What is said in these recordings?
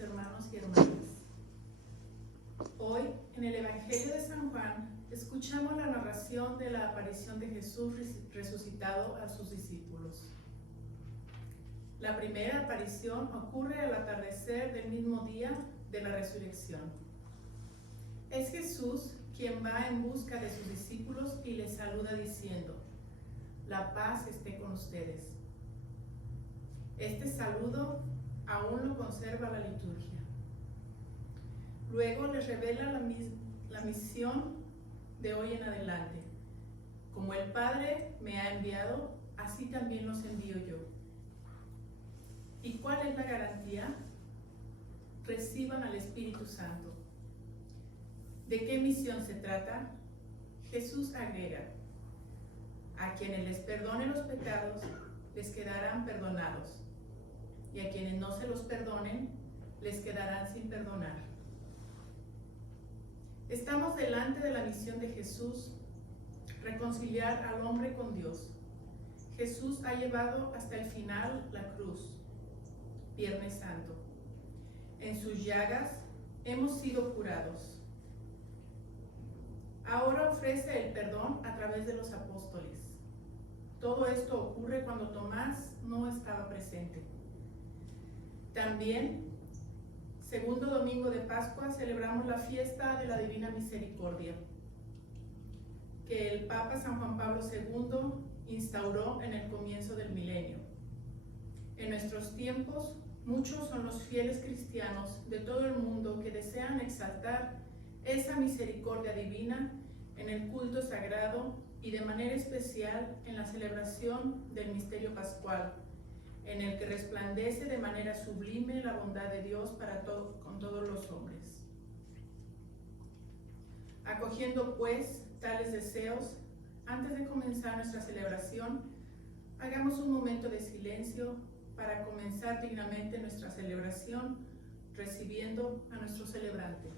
hermanos y hermanas. Hoy, en el Evangelio de San Juan, escuchamos la narración de la aparición de Jesús resucitado a sus discípulos. La primera aparición ocurre al atardecer del mismo día de la resurrección. Es Jesús quien va en busca de sus discípulos y les saluda diciendo: "La paz esté con ustedes". Este saludo aún lo conserva la liturgia. Luego les revela la misión de hoy en adelante. Como el Padre me ha enviado, así también los envío yo. ¿Y cuál es la garantía? Reciban al Espíritu Santo. ¿De qué misión se trata? Jesús agrega: a quienes les perdone los pecados, les quedarán perdonados, y a quienes no se los perdonen, les quedarán sin perdonar. Estamos delante de la misión de Jesús: reconciliar al hombre con Dios. Jesús ha llevado hasta el final la cruz, Viernes Santo. En sus llagas hemos sido curados. Ahora ofrece el perdón a través de los apóstoles. Todo esto ocurre cuando Tomás no estaba presente. También, segundo domingo de Pascua, celebramos la fiesta de la Divina Misericordia, que el Papa San Juan Pablo II instauró en el comienzo del milenio. En nuestros tiempos, muchos son los fieles cristianos de todo el mundo que desean exaltar esa misericordia divina en el culto sagrado y de manera especial en la celebración del misterio pascual, en el que resplandece de manera sublime la bondad de Dios con todos los hombres. Acogiendo pues tales deseos, antes de comenzar nuestra celebración, hagamos un momento de silencio para comenzar dignamente nuestra celebración, recibiendo a nuestro celebrante.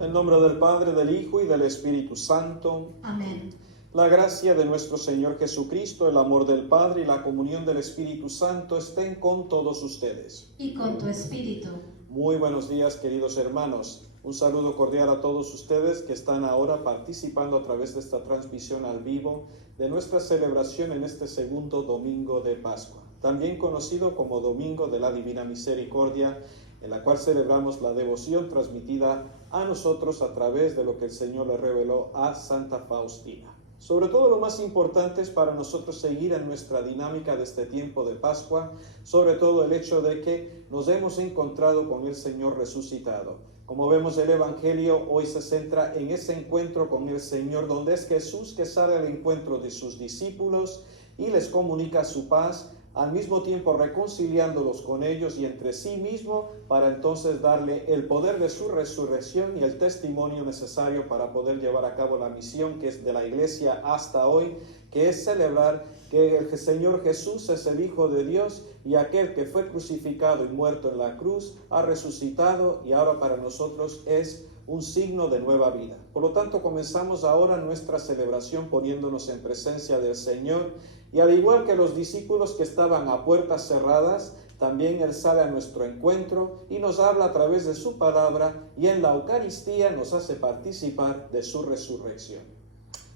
En nombre del Padre, del Hijo y del Espíritu Santo. Amén. La gracia de nuestro Señor Jesucristo, el amor del Padre y la comunión del Espíritu Santo estén con todos ustedes. Y con tu espíritu. Muy buenos días, queridos hermanos. Un saludo cordial a todos ustedes que están ahora participando a través de esta transmisión al vivo de nuestra celebración en este segundo domingo de Pascua, también conocido como Domingo de la Divina Misericordia, en la cual celebramos la devoción transmitida a nosotros a través de lo que el Señor le reveló a Santa Faustina. Sobre todo lo más importante es para nosotros seguir en nuestra dinámica de este tiempo de Pascua, sobre todo el hecho de que nos hemos encontrado con el Señor resucitado. Como vemos, el Evangelio hoy se centra en ese encuentro con el Señor, donde es Jesús que sale al encuentro de sus discípulos y les comunica su paz, al mismo tiempo reconciliándolos con ellos y entre sí mismo, para entonces darle el poder de su resurrección y el testimonio necesario para poder llevar a cabo la misión que es de la Iglesia hasta hoy, que es celebrar que el Señor Jesús es el Hijo de Dios y aquel que fue crucificado y muerto en la cruz ha resucitado y ahora para nosotros es un signo de nueva vida. Por lo tanto, comenzamos ahora nuestra celebración poniéndonos en presencia del Señor y al igual que los discípulos que estaban a puertas cerradas, también Él sale a nuestro encuentro y nos habla a través de su palabra y en la Eucaristía nos hace participar de su resurrección.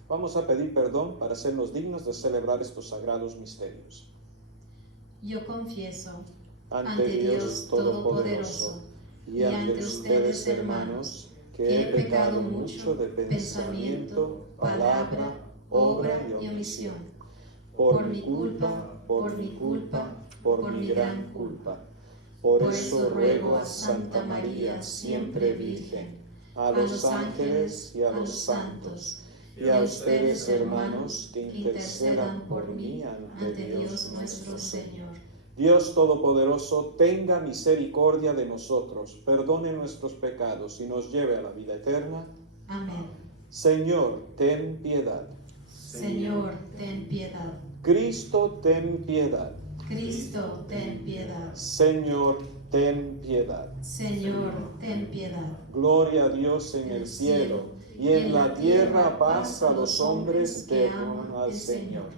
Vamos a pedir perdón para hacernos dignos de celebrar estos sagrados misterios. Yo confieso Ante Dios Todopoderoso y ante ustedes, hermanos, que he pecado mucho de pensamiento, palabra, obra y omisión. Por mi culpa, por mi gran culpa. Por eso ruego a Santa María, siempre Virgen, a los ángeles y a los santos, y a ustedes, hermanos, que intercedan por mí ante Dios nuestro Señor. Dios Todopoderoso, tenga misericordia de nosotros, perdone nuestros pecados y nos lleve a la vida eterna. Amén. Señor, ten piedad. Señor, ten piedad. Cristo, ten piedad. Cristo, ten piedad. Señor, ten piedad. Señor, ten piedad. Gloria a Dios en el cielo, y en la tierra paz a los hombres que aman al Señor.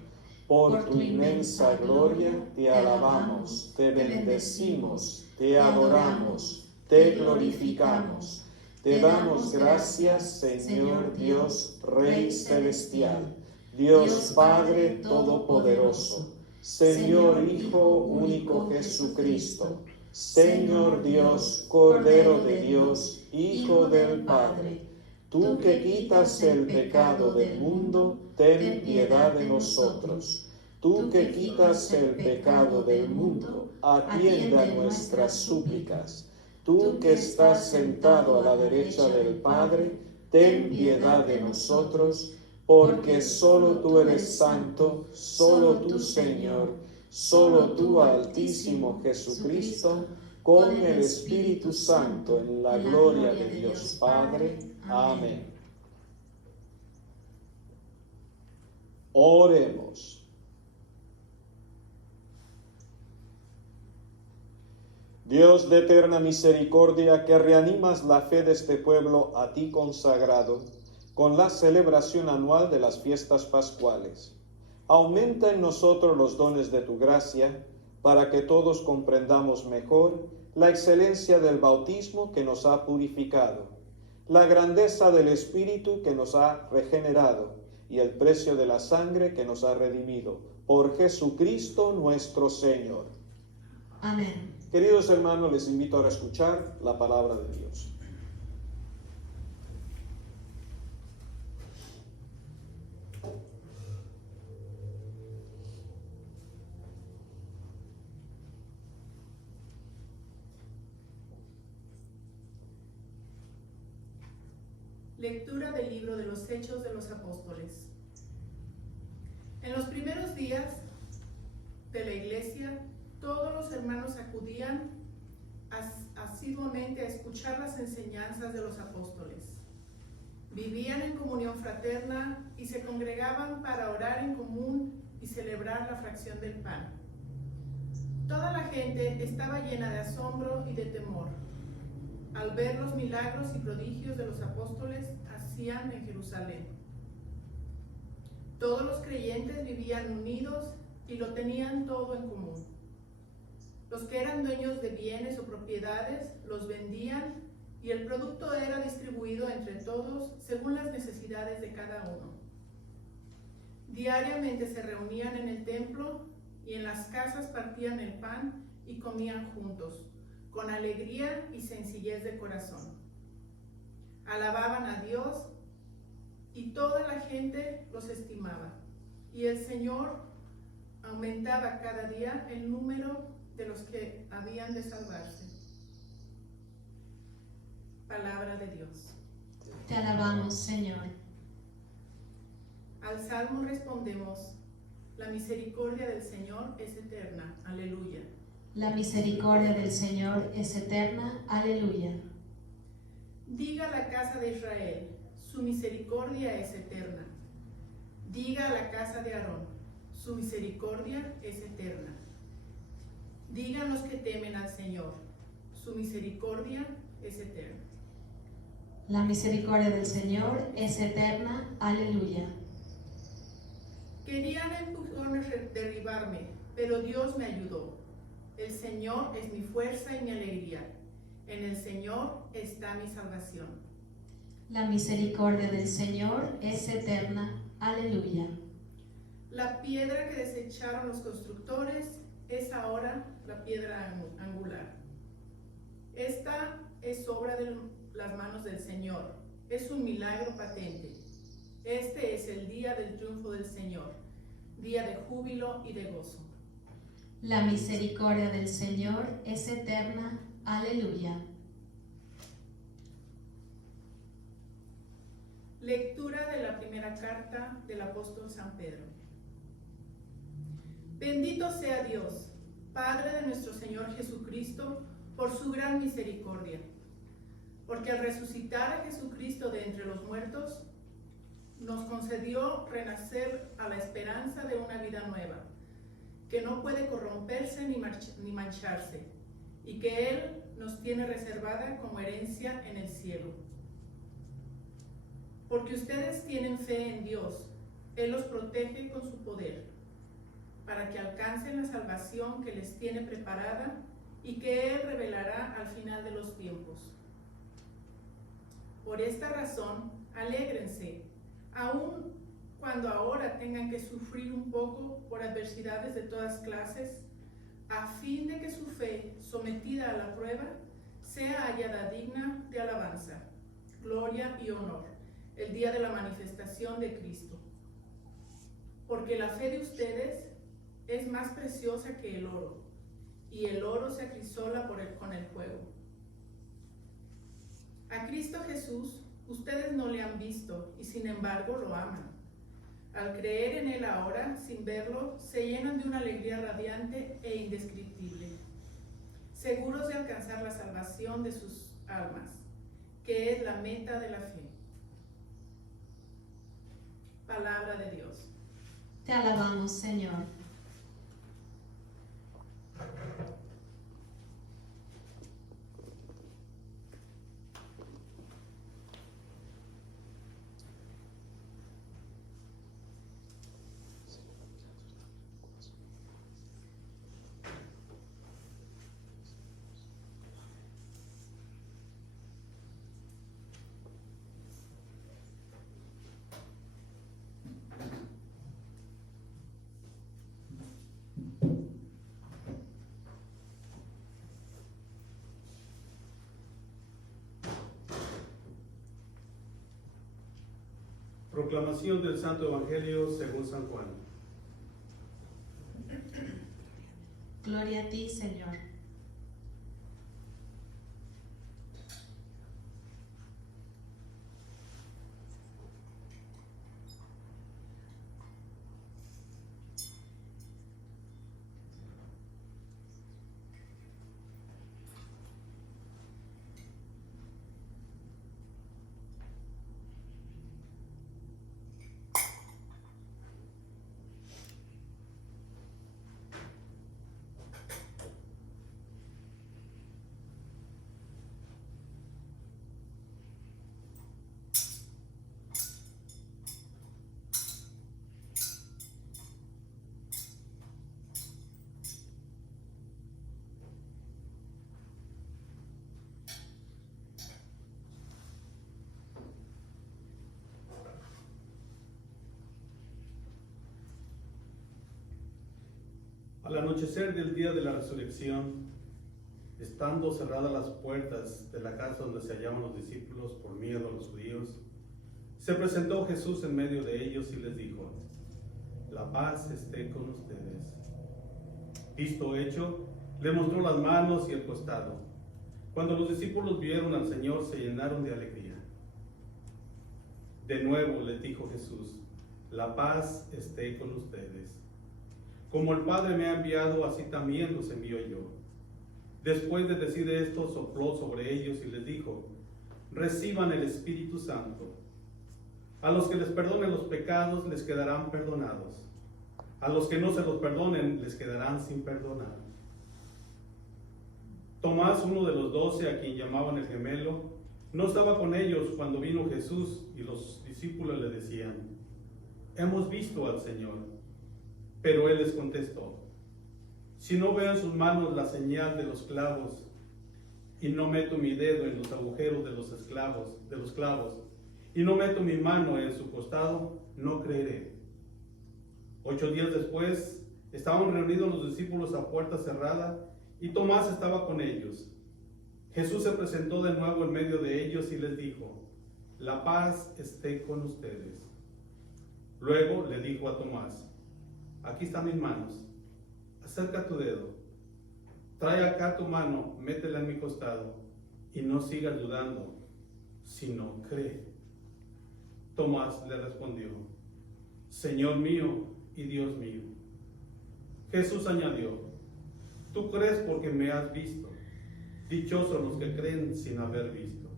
Por tu inmensa gloria te alabamos, te bendecimos, te adoramos, te glorificamos. Te damos gracias, Señor Dios, Rey celestial, Dios Padre todopoderoso, Señor Hijo único Jesucristo, Señor Dios, Cordero de Dios, Hijo del Padre. Tú que quitas el pecado del mundo, ten piedad de nosotros. Tú que quitas el pecado del mundo, atiende a nuestras súplicas. Tú que estás sentado a la derecha del Padre, ten piedad de nosotros, porque solo tú eres santo, solo tú, Señor, solo tú, Altísimo Jesucristo, con el Espíritu Santo, en la gloria de Dios Padre. Amén. Oremos. Dios de eterna misericordia, que reanimas la fe de este pueblo a ti consagrado, con la celebración anual de las fiestas pascuales, aumenta en nosotros los dones de tu gracia, para que todos comprendamos mejor la excelencia del bautismo que nos ha purificado, la grandeza del Espíritu que nos ha regenerado y el precio de la sangre que nos ha redimido. Por Jesucristo nuestro Señor. Amén. Queridos hermanos, les invito ahora a escuchar la palabra de Dios. Lectura del libro de los Hechos de los Apóstoles. En los primeros días de la Iglesia, todos los hermanos acudían asiduamente a escuchar las enseñanzas de los apóstoles. Vivían en comunión fraterna y se congregaban para orar en común y celebrar la fracción del pan. Toda la gente estaba llena de asombro y de temor al ver los milagros y prodigios de los apóstoles hacían en Jerusalén. Todos los creyentes vivían unidos y lo tenían todo en común. Los que eran dueños de bienes o propiedades los vendían y el producto era distribuido entre todos según las necesidades de cada uno. Diariamente se reunían en el templo y en las casas partían el pan y comían juntos, con alegría y sencillez de corazón, alababan a Dios y toda la gente los estimaba. Y el Señor aumentaba cada día el número de los que habían de salvarse. Palabra de Dios. Te alabamos, Señor. Al salmo respondemos: la misericordia del Señor es eterna. Aleluya. La misericordia del Señor es eterna. Aleluya. Diga la casa de Israel: su misericordia es eterna. Diga a la casa de Aarón: su misericordia es eterna. Digan los que temen al Señor: su misericordia es eterna. La misericordia del Señor es eterna. Aleluya. Querían empujones derribarme, pero Dios me ayudó. El Señor es mi fuerza y mi alegría. En el Señor está mi salvación. La misericordia del Señor es eterna. Aleluya. La piedra que desecharon los constructores es ahora la piedra angular. Esta es obra de las manos del Señor. Es un milagro patente. Este es el día del triunfo del Señor, día de júbilo y de gozo. La misericordia del Señor es eterna. Aleluya. Lectura de la primera carta del apóstol San Pedro. Bendito sea Dios, Padre de nuestro Señor Jesucristo, por su gran misericordia, porque al resucitar a Jesucristo de entre los muertos, nos concedió renacer a la esperanza de una vida nueva, que no puede corromperse ni mancharse, y que Él nos tiene reservada como herencia en el cielo. Porque ustedes tienen fe en Dios, Él los protege con su poder, para que alcancen la salvación que les tiene preparada y que Él revelará al final de los tiempos. Por esta razón, alégrense, aun cuando ahora tengan que sufrir un poco por adversidades de todas clases, a fin de que su fe, sometida a la prueba, sea hallada digna de alabanza, gloria y honor, el día de la manifestación de Cristo. Porque la fe de ustedes es más preciosa que el oro, y el oro se acrisola con el fuego. A Cristo Jesús ustedes no le han visto y sin embargo lo aman. Al creer en Él ahora, sin verlo, se llenan de una alegría radiante e indescriptible, seguros de alcanzar la salvación de sus almas, que es la meta de la fe. Palabra de Dios. Te alabamos, Señor. Proclamación del Santo Evangelio según San Juan. Gloria a ti, Señor. Al anochecer del día de la resurrección, estando cerradas las puertas de la casa donde se hallaban los discípulos por miedo a los judíos, se presentó Jesús en medio de ellos y les dijo: la paz esté con ustedes. Visto hecho, le mostró las manos y el costado. Cuando los discípulos vieron al Señor, se llenaron de alegría. De nuevo les dijo Jesús: la paz esté con ustedes. Como el Padre me ha enviado, así también los envío yo. Después de decir esto, sopló sobre ellos y les dijo: reciban el Espíritu Santo. A los que les perdonen los pecados, les quedarán perdonados. A los que no se los perdonen, les quedarán sin perdonar. Tomás, uno de los 12, a quien llamaban el gemelo, no estaba con ellos cuando vino Jesús, y los discípulos le decían: hemos visto al Señor. Pero él les contestó: si no veo en sus manos la señal de los clavos, y no meto mi dedo en los agujeros de los clavos, y no meto mi mano en su costado, no creeré. 8 días después, estaban reunidos los discípulos a puerta cerrada, y Tomás estaba con ellos. Jesús se presentó de nuevo en medio de ellos y les dijo: la paz esté con ustedes. Luego le dijo a Tomás: aquí están mis manos, acerca tu dedo, trae acá tu mano, métela en mi costado, y no sigas dudando, sino cree. Tomás le respondió: Señor mío y Dios mío. Jesús añadió: tú crees porque me has visto. Dichosos los que creen sin haber visto.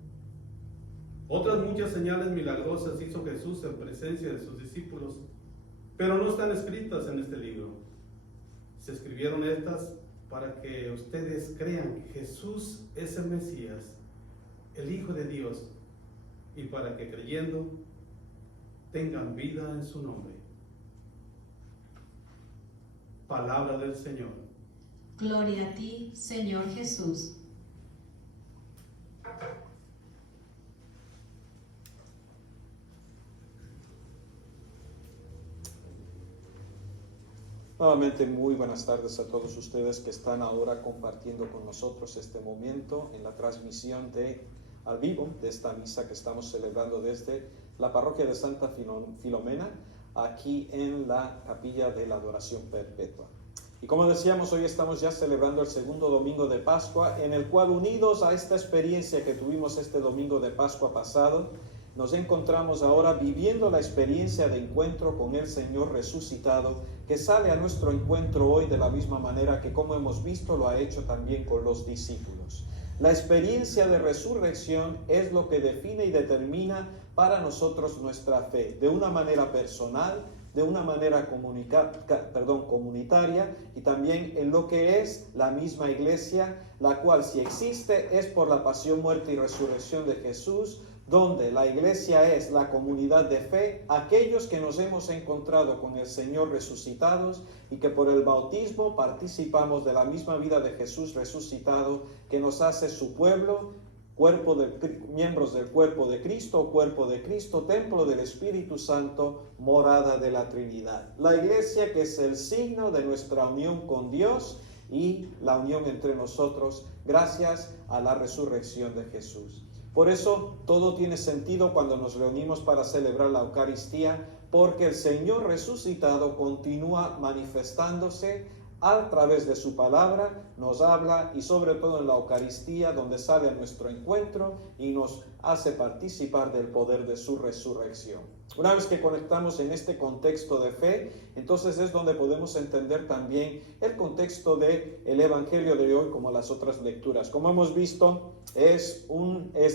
Otras muchas señales milagrosas hizo Jesús en presencia de sus discípulos, pero no están escritas en este libro. Se escribieron estas para que ustedes crean que Jesús es el Mesías, el Hijo de Dios, y para que creyendo tengan vida en su nombre. Palabra del Señor. Gloria a ti, Señor Jesús. Nuevamente, muy buenas tardes a todos ustedes que están ahora compartiendo con nosotros este momento en la transmisión al vivo de esta misa que estamos celebrando desde la parroquia de Santa Filomena, aquí en la capilla de la Adoración Perpetua. Y como decíamos, hoy estamos ya celebrando el segundo domingo de Pascua, en el cual, unidos a esta experiencia que tuvimos este domingo de Pascua pasado, nos encontramos ahora viviendo la experiencia de encuentro con el Señor resucitado, que sale a nuestro encuentro hoy de la misma manera que, como hemos visto, lo ha hecho también con los discípulos. La experiencia de resurrección es lo que define y determina para nosotros nuestra fe, de una manera personal, de una manera comunitaria, y también en lo que es la misma iglesia, la cual, si existe, es por la pasión, muerte y resurrección de Jesús, donde la iglesia es la comunidad de fe, aquellos que nos hemos encontrado con el Señor resucitados y que por el bautismo participamos de la misma vida de Jesús resucitado, que nos hace su pueblo, miembros del cuerpo de Cristo, templo del Espíritu Santo, morada de la Trinidad. La iglesia, que es el signo de nuestra unión con Dios y la unión entre nosotros gracias a la resurrección de Jesús. Por eso todo tiene sentido cuando nos reunimos para celebrar la Eucaristía, porque el Señor resucitado continúa manifestándose a través de su palabra, nos habla, y sobre todo en la Eucaristía, donde sale a nuestro encuentro y nos hace participar del poder de su resurrección. Una vez que conectamos en este contexto de fe, entonces es donde podemos entender también el contexto del Evangelio de hoy, como las otras lecturas. Como hemos visto, es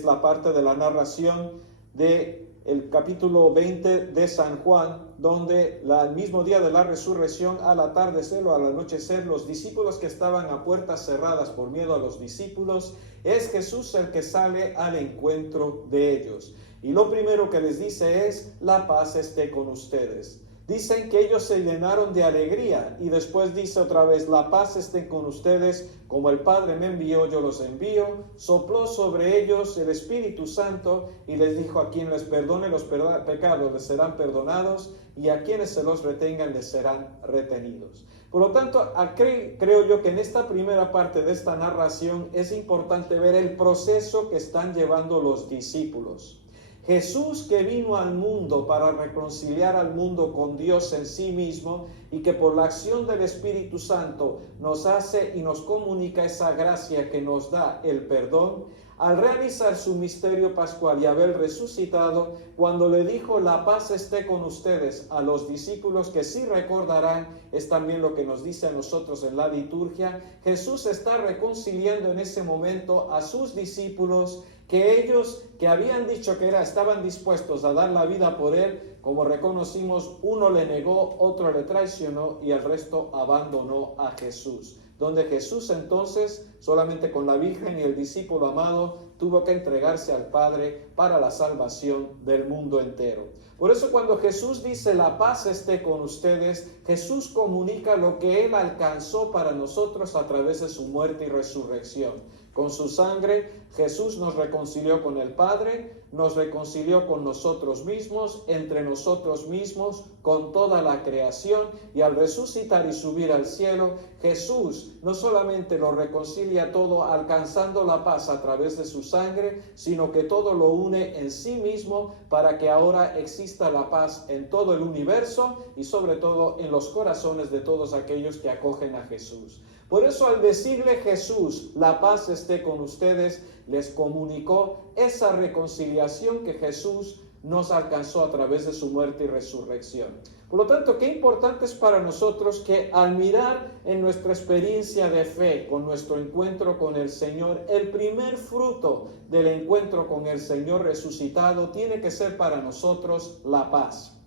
la parte de la narración del capítulo 20 de San Juan, donde el mismo día de la resurrección, al atardecer o al anochecer, los discípulos que estaban a puertas cerradas por miedo a los discípulos, es Jesús el que sale al encuentro de ellos. Y lo primero que les dice es: la paz esté con ustedes. Dicen que ellos se llenaron de alegría, y después dice otra vez: la paz esté con ustedes, como el Padre me envió, yo los envío. Sopló sobre ellos el Espíritu Santo y les dijo: a quien les perdone los pecados les serán perdonados, y a quienes se los retengan les serán retenidos. Por lo tanto, creo yo que en esta primera parte de esta narración es importante ver el proceso que están llevando los discípulos. Jesús, que vino al mundo para reconciliar al mundo con Dios en sí mismo y que por la acción del Espíritu Santo nos hace y nos comunica esa gracia que nos da el perdón, al realizar su misterio pascual y haber resucitado, cuando le dijo la paz esté con ustedes a los discípulos, que sí recordarán, es también lo que nos dice a nosotros en la liturgia, Jesús está reconciliando en ese momento a sus discípulos, que ellos que habían dicho que estaban dispuestos a dar la vida por él, como reconocimos, uno le negó, otro le traicionó y el resto abandonó a Jesús. Donde Jesús entonces, solamente con la Virgen y el discípulo amado, tuvo que entregarse al Padre para la salvación del mundo entero. Por eso cuando Jesús dice la paz esté con ustedes, Jesús comunica lo que Él alcanzó para nosotros a través de su muerte y resurrección. Con su sangre, Jesús nos reconcilió con el Padre, nos reconcilió con nosotros mismos, entre nosotros mismos, con toda la creación, y al resucitar y subir al cielo, Jesús no solamente lo reconcilia todo alcanzando la paz a través de su sangre, sino que todo lo une en sí mismo para que ahora exista la paz en todo el universo y sobre todo en los corazones de todos aquellos que acogen a Jesús. Por eso al decirle Jesús, la paz esté con ustedes, les comunicó esa reconciliación que Jesús nos alcanzó a través de su muerte y resurrección. Por lo tanto, qué importante es para nosotros que al mirar en nuestra experiencia de fe, con nuestro encuentro con el Señor, el primer fruto del encuentro con el Señor resucitado tiene que ser para nosotros la paz.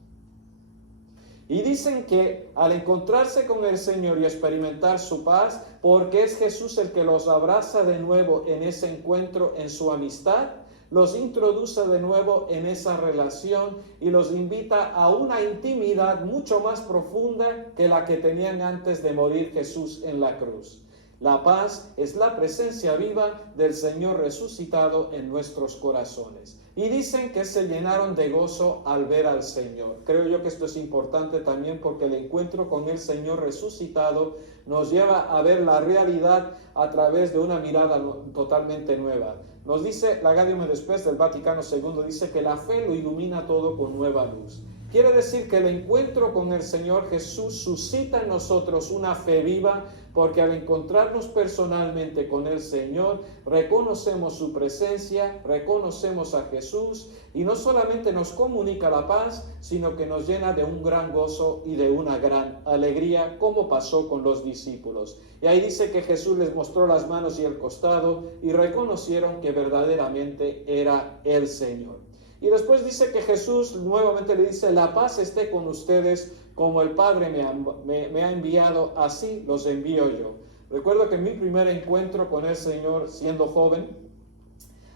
Y dicen que al encontrarse con el Señor y experimentar su paz, porque es Jesús el que los abraza de nuevo en ese encuentro, en su amistad, los introduce de nuevo en esa relación y los invita a una intimidad mucho más profunda que la que tenían antes de morir Jesús en la cruz. La paz es la presencia viva del Señor resucitado en nuestros corazones. Y dicen que se llenaron de gozo al ver al Señor. Creo yo que esto es importante también porque el encuentro con el Señor resucitado nos lleva a ver la realidad a través de una mirada totalmente nueva. Nos dice la Gaudium et Spes del Vaticano II, dice que la fe lo ilumina todo con nueva luz. Quiere decir que el encuentro con el Señor Jesús suscita en nosotros una fe viva, porque al encontrarnos personalmente con el Señor, reconocemos su presencia, reconocemos a Jesús, y no solamente nos comunica la paz, sino que nos llena de un gran gozo y de una gran alegría, como pasó con los discípulos. Y ahí dice que Jesús les mostró las manos y el costado, y reconocieron que verdaderamente era el Señor. Y después dice que Jesús nuevamente le dice, la paz esté con ustedes, como el Padre me ha enviado, así los envío yo. Recuerdo que en mi primer encuentro con el Señor, siendo joven,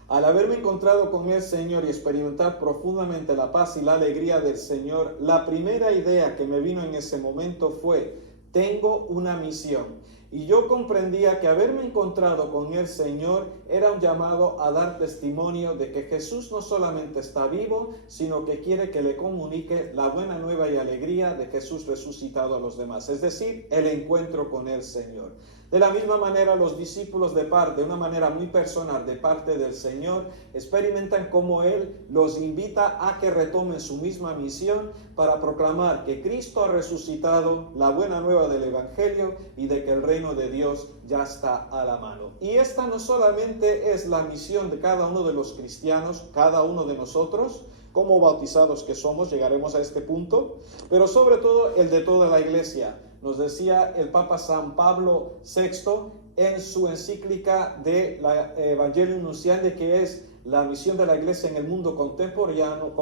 al haberme encontrado con el Señor y experimentar profundamente la paz y la alegría del Señor, la primera idea que me vino en ese momento fue, tengo una misión. Y yo comprendía que haberme encontrado con el Señor era un llamado a dar testimonio de que Jesús no solamente está vivo, sino que quiere que le comunique la buena nueva y alegría de Jesús resucitado a los demás. Es decir, el encuentro con el Señor. De la misma manera, los discípulos de una manera muy personal de parte del Señor, experimentan cómo Él los invita a que retomen su misma misión para proclamar que Cristo ha resucitado, la buena nueva del Evangelio y de que el reino de Dios ya está a la mano. Y esta no solamente es la misión de cada uno de los cristianos, cada uno de nosotros, como bautizados que somos, llegaremos a este punto, pero sobre todo el de toda la iglesia. Nos decía el Papa San Pablo VI en su encíclica de la Evangelium Nunciandi, que es la misión de la iglesia en el mundo contemporáneo,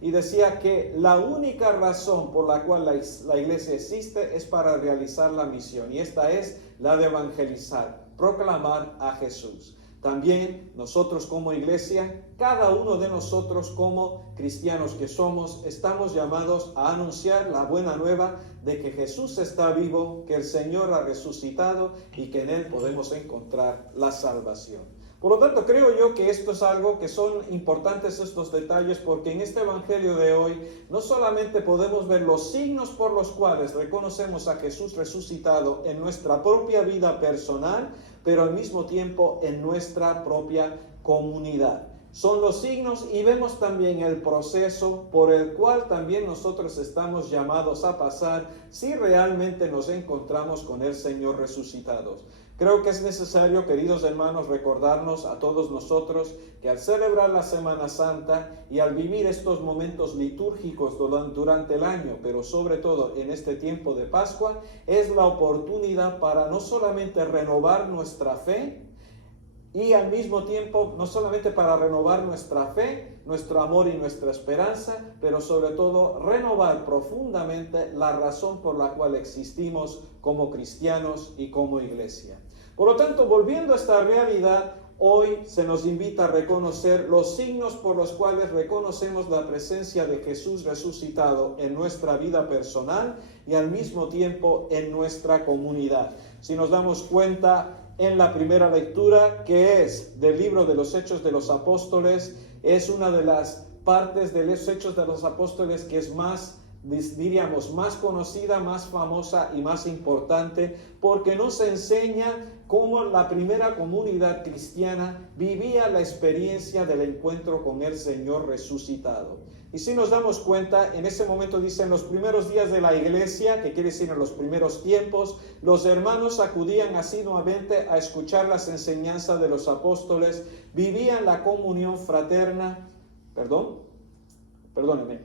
y decía que la única razón por la cual la iglesia existe es para realizar la misión, y esta es la de evangelizar, proclamar a Jesús. También nosotros como iglesia, cada uno de nosotros como cristianos que somos, estamos llamados a anunciar la buena nueva de que Jesús está vivo, que el Señor ha resucitado y que en Él podemos encontrar la salvación. Por lo tanto, creo yo que esto es algo que son importantes estos detalles, porque en este evangelio de hoy no solamente podemos ver los signos por los cuales reconocemos a Jesús resucitado en nuestra propia vida personal, pero al mismo tiempo en nuestra propia comunidad. Son los signos y vemos también el proceso por el cual también nosotros estamos llamados a pasar si realmente nos encontramos con el Señor resucitado. Creo que es necesario, queridos hermanos, recordarnos a todos nosotros que al celebrar la Semana Santa y al vivir estos momentos litúrgicos durante el año, pero sobre todo en este tiempo de Pascua, es la oportunidad para no solamente renovar nuestra fe, y al mismo tiempo, no solamente para renovar nuestra fe, nuestro amor y nuestra esperanza, pero sobre todo renovar profundamente la razón por la cual existimos como cristianos y como iglesia. Por lo tanto, volviendo a esta realidad, hoy se nos invita a reconocer los signos por los cuales reconocemos la presencia de Jesús resucitado en nuestra vida personal y al mismo tiempo en nuestra comunidad. Si nos damos cuenta, en la primera lectura, que es del libro de los Hechos de los Apóstoles, es una de las partes de los Hechos de los Apóstoles que es más, diríamos, más conocida, más famosa y más importante, porque nos enseña cómo la primera comunidad cristiana vivía la experiencia del encuentro con el Señor resucitado. Y si nos damos cuenta, en ese momento dice, en los primeros días de la iglesia, que quiere decir en los primeros tiempos, los hermanos acudían asiduamente a escuchar las enseñanzas de los apóstoles, vivían la comunión fraterna,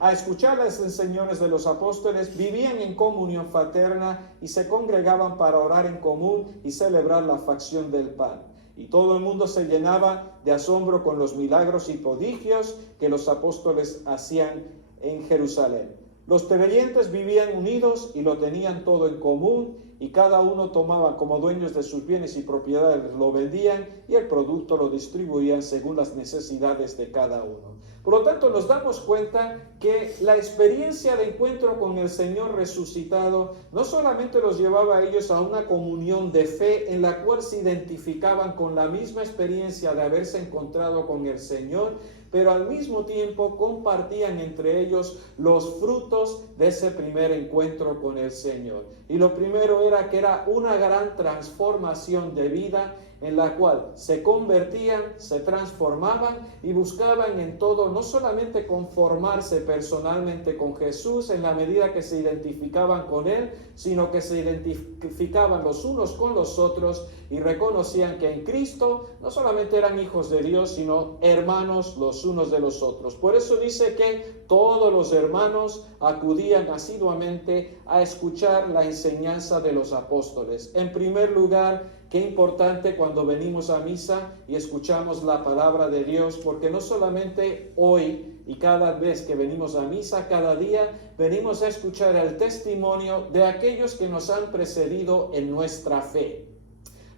a escuchar las enseñanzas de los apóstoles, vivían en comunión fraterna y se congregaban para orar en común y celebrar la fracción del pan. Y todo el mundo se llenaba de asombro con los milagros y prodigios que los apóstoles hacían en Jerusalén. Los creyentes vivían unidos y lo tenían todo en común, y cada uno tomaba como dueños de sus bienes y propiedades, lo vendían y el producto lo distribuían según las necesidades de cada uno. Por lo tanto, nos damos cuenta que la experiencia de encuentro con el Señor resucitado no solamente los llevaba a ellos a una comunión de fe en la cual se identificaban con la misma experiencia de haberse encontrado con el Señor, pero al mismo tiempo compartían entre ellos los frutos de ese primer encuentro con el Señor. Y lo primero era que era una gran transformación de vida en la cual se convertían, se transformaban y buscaban en todo no solamente conformarse personalmente con Jesús en la medida que se identificaban con Él, sino que se identificaban los unos con los otros y reconocían que en Cristo no solamente eran hijos de Dios, sino hermanos los unos de los otros. Por eso dice que todos los hermanos acudían asiduamente a escuchar la enseñanza de los apóstoles. En primer lugar, qué importante cuando venimos a misa y escuchamos la palabra de Dios, porque no solamente hoy y cada vez que venimos a misa, cada día, venimos a escuchar el testimonio de aquellos que nos han precedido en nuestra fe.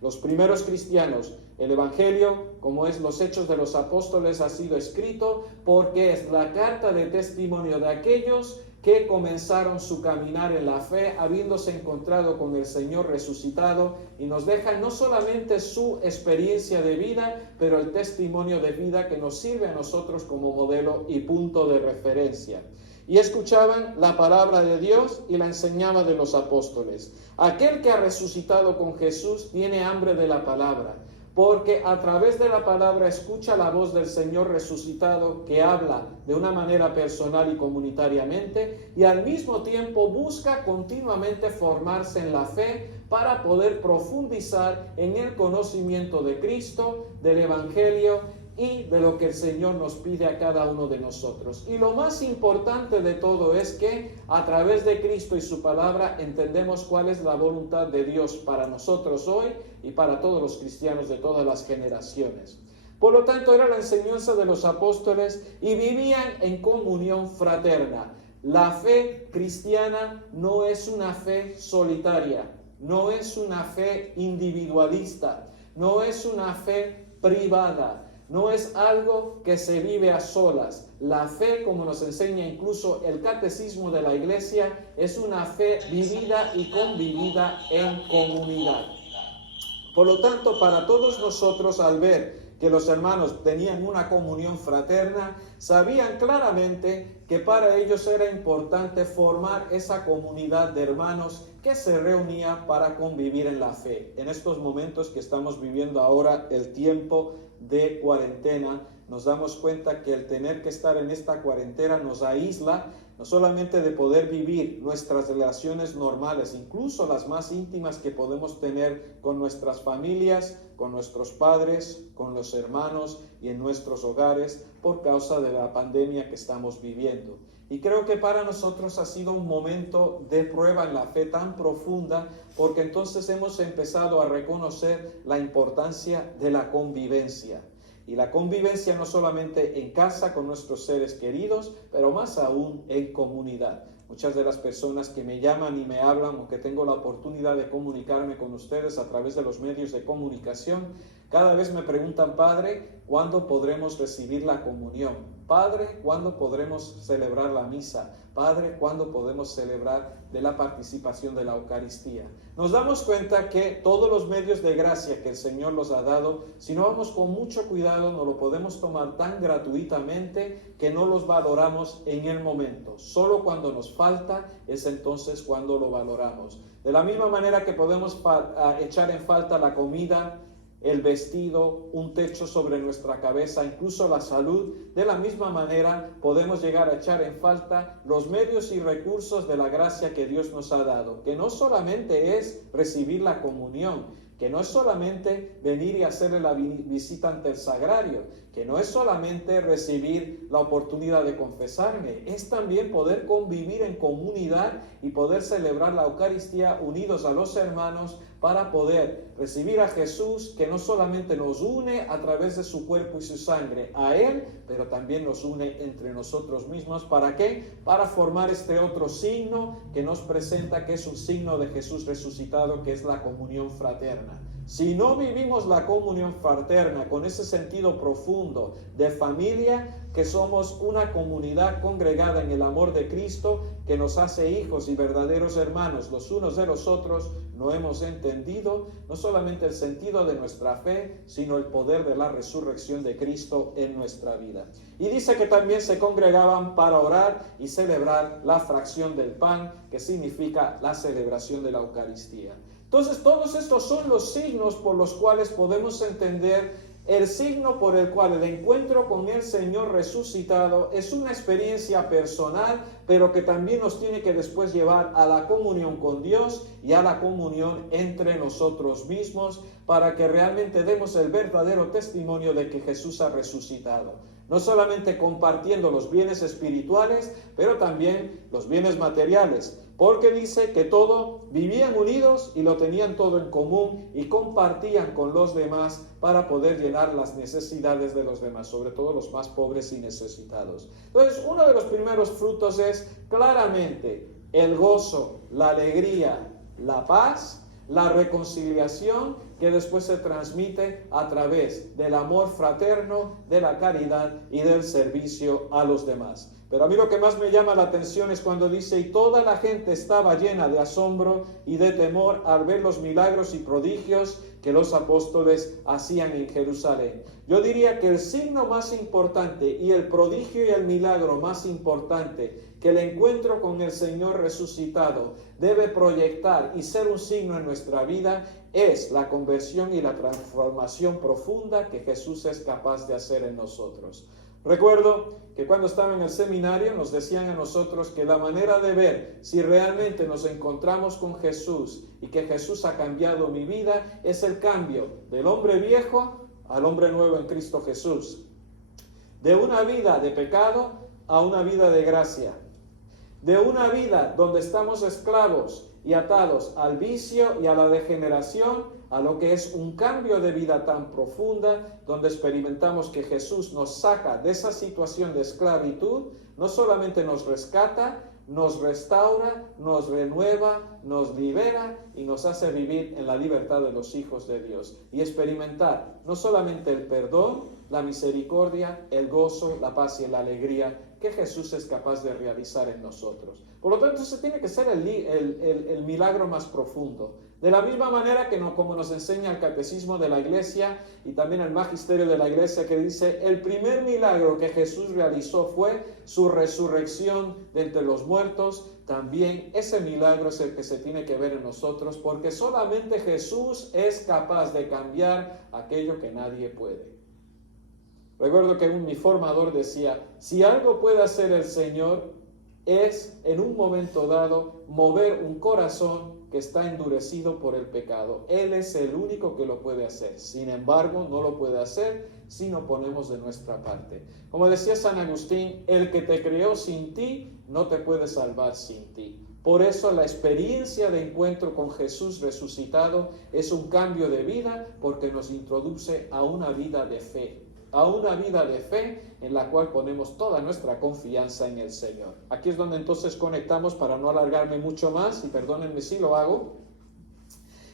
Los primeros cristianos, el Evangelio, como es los Hechos de los Apóstoles, ha sido escrito porque es la carta de testimonio de aquellos que comenzaron su caminar en la fe, habiéndose encontrado con el Señor resucitado, y nos dejan no solamente su experiencia de vida, pero el testimonio de vida que nos sirve a nosotros como modelo y punto de referencia. Y escuchaban la palabra de Dios y la enseñaba de los apóstoles. Aquel que ha resucitado con Jesús tiene hambre de la palabra, porque a través de la palabra escucha la voz del Señor resucitado, que habla de una manera personal y comunitariamente, y al mismo tiempo busca continuamente formarse en la fe para poder profundizar en el conocimiento de Cristo, del Evangelio y de lo que el Señor nos pide a cada uno de nosotros. Y lo más importante de todo es que a través de Cristo y su palabra entendemos cuál es la voluntad de Dios para nosotros hoy y para todos los cristianos de todas las generaciones. Por lo tanto, era la enseñanza de los apóstoles y vivían en comunión fraterna. La fe cristiana no es una fe solitaria, no es una fe individualista, no es una fe privada. No es algo que se vive a solas. La fe, como nos enseña incluso el catecismo de la Iglesia, es una fe vivida y convivida en comunidad. Por lo tanto, para todos nosotros, al ver que los hermanos tenían una comunión fraterna, sabían claramente que para ellos era importante formar esa comunidad de hermanos que se reunía para convivir en la fe. En estos momentos que estamos viviendo ahora, el tiempo de cuarentena, nos damos cuenta que el tener que estar en esta cuarentena nos aísla, no solamente de poder vivir nuestras relaciones normales, incluso las más íntimas que podemos tener con nuestras familias, con nuestros padres, con los hermanos y en nuestros hogares por causa de la pandemia que estamos viviendo. Y creo que para nosotros ha sido un momento de prueba en la fe tan profunda, porque entonces hemos empezado a reconocer la importancia de la convivencia. Y la convivencia no solamente en casa con nuestros seres queridos, pero más aún en comunidad. Muchas de las personas que me llaman y me hablan o que tengo la oportunidad de comunicarme con ustedes a través de los medios de comunicación, cada vez me preguntan: Padre, ¿cuándo podremos recibir la comunión? Padre, ¿cuándo podremos celebrar la misa? Padre, ¿cuándo podemos celebrar de la participación de la Eucaristía? Nos damos cuenta que todos los medios de gracia que el Señor nos ha dado, si no vamos con mucho cuidado, no lo podemos tomar tan gratuitamente que no los valoramos en el momento. Solo cuando nos falta es entonces cuando lo valoramos. De la misma manera que podemos echar en falta la comida, el vestido, un techo sobre nuestra cabeza, incluso la salud, de la misma manera podemos llegar a echar en falta los medios y recursos de la gracia que Dios nos ha dado, que no solamente es recibir la comunión, que no es solamente venir y hacerle la visita ante el sagrario, que no es solamente recibir la oportunidad de confesarme, es también poder convivir en comunidad y poder celebrar la Eucaristía unidos a los hermanos para poder recibir a Jesús, que no solamente nos une a través de su cuerpo y su sangre a Él, pero también nos une entre nosotros mismos. ¿Para qué? Para formar este otro signo que nos presenta, que es un signo de Jesús resucitado, que es la comunión fraterna. Si no vivimos la comunión fraterna con ese sentido profundo de familia, que somos una comunidad congregada en el amor de Cristo, que nos hace hijos y verdaderos hermanos los unos de los otros, no hemos entendido no solamente el sentido de nuestra fe, sino el poder de la resurrección de Cristo en nuestra vida. Y dice que también se congregaban para orar y celebrar la fracción del pan, que significa la celebración de la Eucaristía. Entonces, todos estos son los signos por los cuales podemos entender el signo por el cual el encuentro con el Señor resucitado es una experiencia personal, pero que también nos tiene que después llevar a la comunión con Dios y a la comunión entre nosotros mismos, para que realmente demos el verdadero testimonio de que Jesús ha resucitado. No solamente compartiendo los bienes espirituales, pero también los bienes materiales. Porque dice que todo vivían unidos y lo tenían todo en común y compartían con los demás para poder llenar las necesidades de los demás, sobre todo los más pobres y necesitados. Entonces, uno de los primeros frutos es claramente el gozo, la alegría, la paz, la reconciliación, que después se transmite a través del amor fraterno, de la caridad y del servicio a los demás. Pero a mí lo que más me llama la atención es cuando dice: y toda la gente estaba llena de asombro y de temor al ver los milagros y prodigios que los apóstoles hacían en Jerusalén. Yo diría que el signo más importante y el prodigio y el milagro más importante que el encuentro con el Señor resucitado debe proyectar y ser un signo en nuestra vida es la conversión y la transformación profunda que Jesús es capaz de hacer en nosotros. Recuerdo que cuando estaba en el seminario nos decían a nosotros que la manera de ver si realmente nos encontramos con Jesús y que Jesús ha cambiado mi vida es el cambio del hombre viejo al hombre nuevo en Cristo Jesús. De una vida de pecado a una vida de gracia. De una vida donde estamos esclavos y atados al vicio y a la degeneración, a lo que es un cambio de vida tan profunda, donde experimentamos que Jesús nos saca de esa situación de esclavitud, no solamente nos rescata, nos restaura, nos renueva, nos libera y nos hace vivir en la libertad de los hijos de Dios y experimentar no solamente el perdón, la misericordia, el gozo, la paz y la alegría que Jesús es capaz de realizar en nosotros. Por lo tanto, ese tiene que ser el milagro más profundo, De la misma manera que como nos enseña el catecismo de la iglesia y también el magisterio de la iglesia, que dice, el primer milagro que Jesús realizó fue su resurrección de entre los muertos. También ese milagro es el que se tiene que ver en nosotros, porque solamente Jesús es capaz de cambiar aquello que nadie puede. Recuerdo que mi formador decía, si algo puede hacer el Señor es en un momento dado mover un corazón que está endurecido por el pecado. Él es el único que lo puede hacer. Sin embargo, no lo puede hacer si no ponemos de nuestra parte. Como decía San Agustín, el que te creó sin ti, no te puede salvar sin ti. Por eso la experiencia de encuentro con Jesús resucitado es un cambio de vida, porque nos introduce a una vida de fe. A una vida de fe en la cual ponemos toda nuestra confianza en el Señor. Aquí es donde entonces conectamos, para no alargarme mucho más, y perdónenme si lo hago,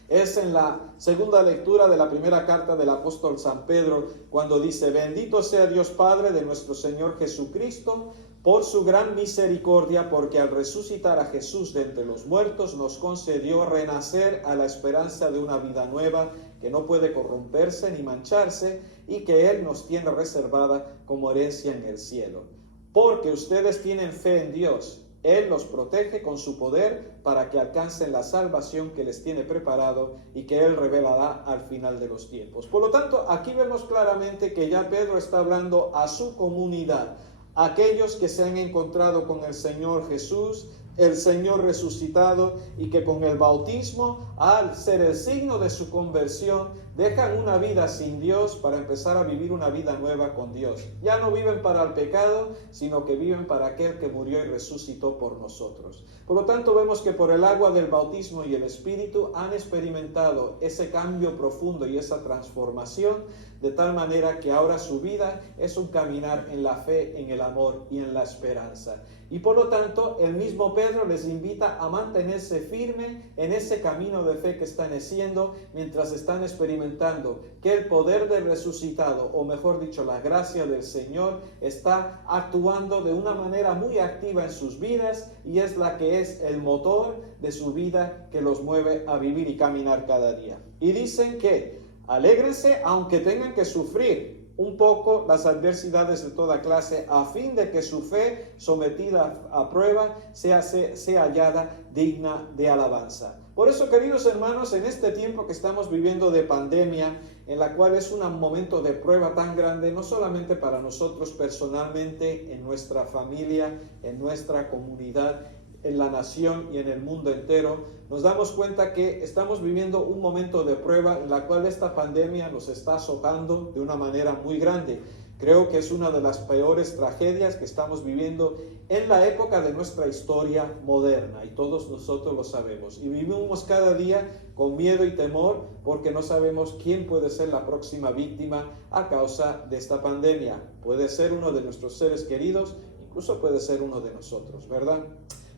es en la segunda lectura de la primera carta del apóstol San Pedro, cuando dice, bendito sea Dios Padre de nuestro Señor Jesucristo, por su gran misericordia, porque al resucitar a Jesús de entre los muertos, nos concedió renacer a la esperanza de una vida nueva, que no puede corromperse ni mancharse, y que Él nos tiene reservada como herencia en el cielo. Porque ustedes tienen fe en Dios, Él los protege con su poder para que alcancen la salvación que les tiene preparado y que Él revelará al final de los tiempos. Por lo tanto, aquí vemos claramente que ya Pedro está hablando a su comunidad, aquellos que se han encontrado con el Señor Jesús, el Señor resucitado, y que con el bautismo, al ser el signo de su conversión, dejan una vida sin Dios para empezar a vivir una vida nueva con Dios. Ya no viven para el pecado, sino que viven para aquel que murió y resucitó por nosotros. Por lo tanto, vemos que por el agua del bautismo y el Espíritu han experimentado ese cambio profundo y esa transformación, de tal manera que ahora su vida es un caminar en la fe, en el amor y en la esperanza. Y por lo tanto, el mismo Pedro les invita a mantenerse firme en ese camino de fe que están haciendo, mientras están experimentando que el poder del resucitado, o mejor dicho, la gracia del Señor, está actuando de una manera muy activa en sus vidas, y es la que es el motor de su vida que los mueve a vivir y caminar cada día. Y dicen que alégrense aunque tengan que sufrir un poco las adversidades de toda clase, a fin de que su fe, sometida a prueba, sea hallada digna de alabanza. Por eso, queridos hermanos, en este tiempo que estamos viviendo de pandemia, en la cual es un momento de prueba tan grande, no solamente para nosotros personalmente, en nuestra familia, en nuestra comunidad, en la nación y en el mundo entero, nos damos cuenta que estamos viviendo un momento de prueba en la cual esta pandemia nos está azotando de una manera muy grande. Creo que es una de las peores tragedias que estamos viviendo en la época de nuestra historia moderna, y todos nosotros lo sabemos. Y vivimos cada día con miedo y temor, porque no sabemos quién puede ser la próxima víctima a causa de esta pandemia. Puede ser uno de nuestros seres queridos, incluso puede ser uno de nosotros, ¿verdad?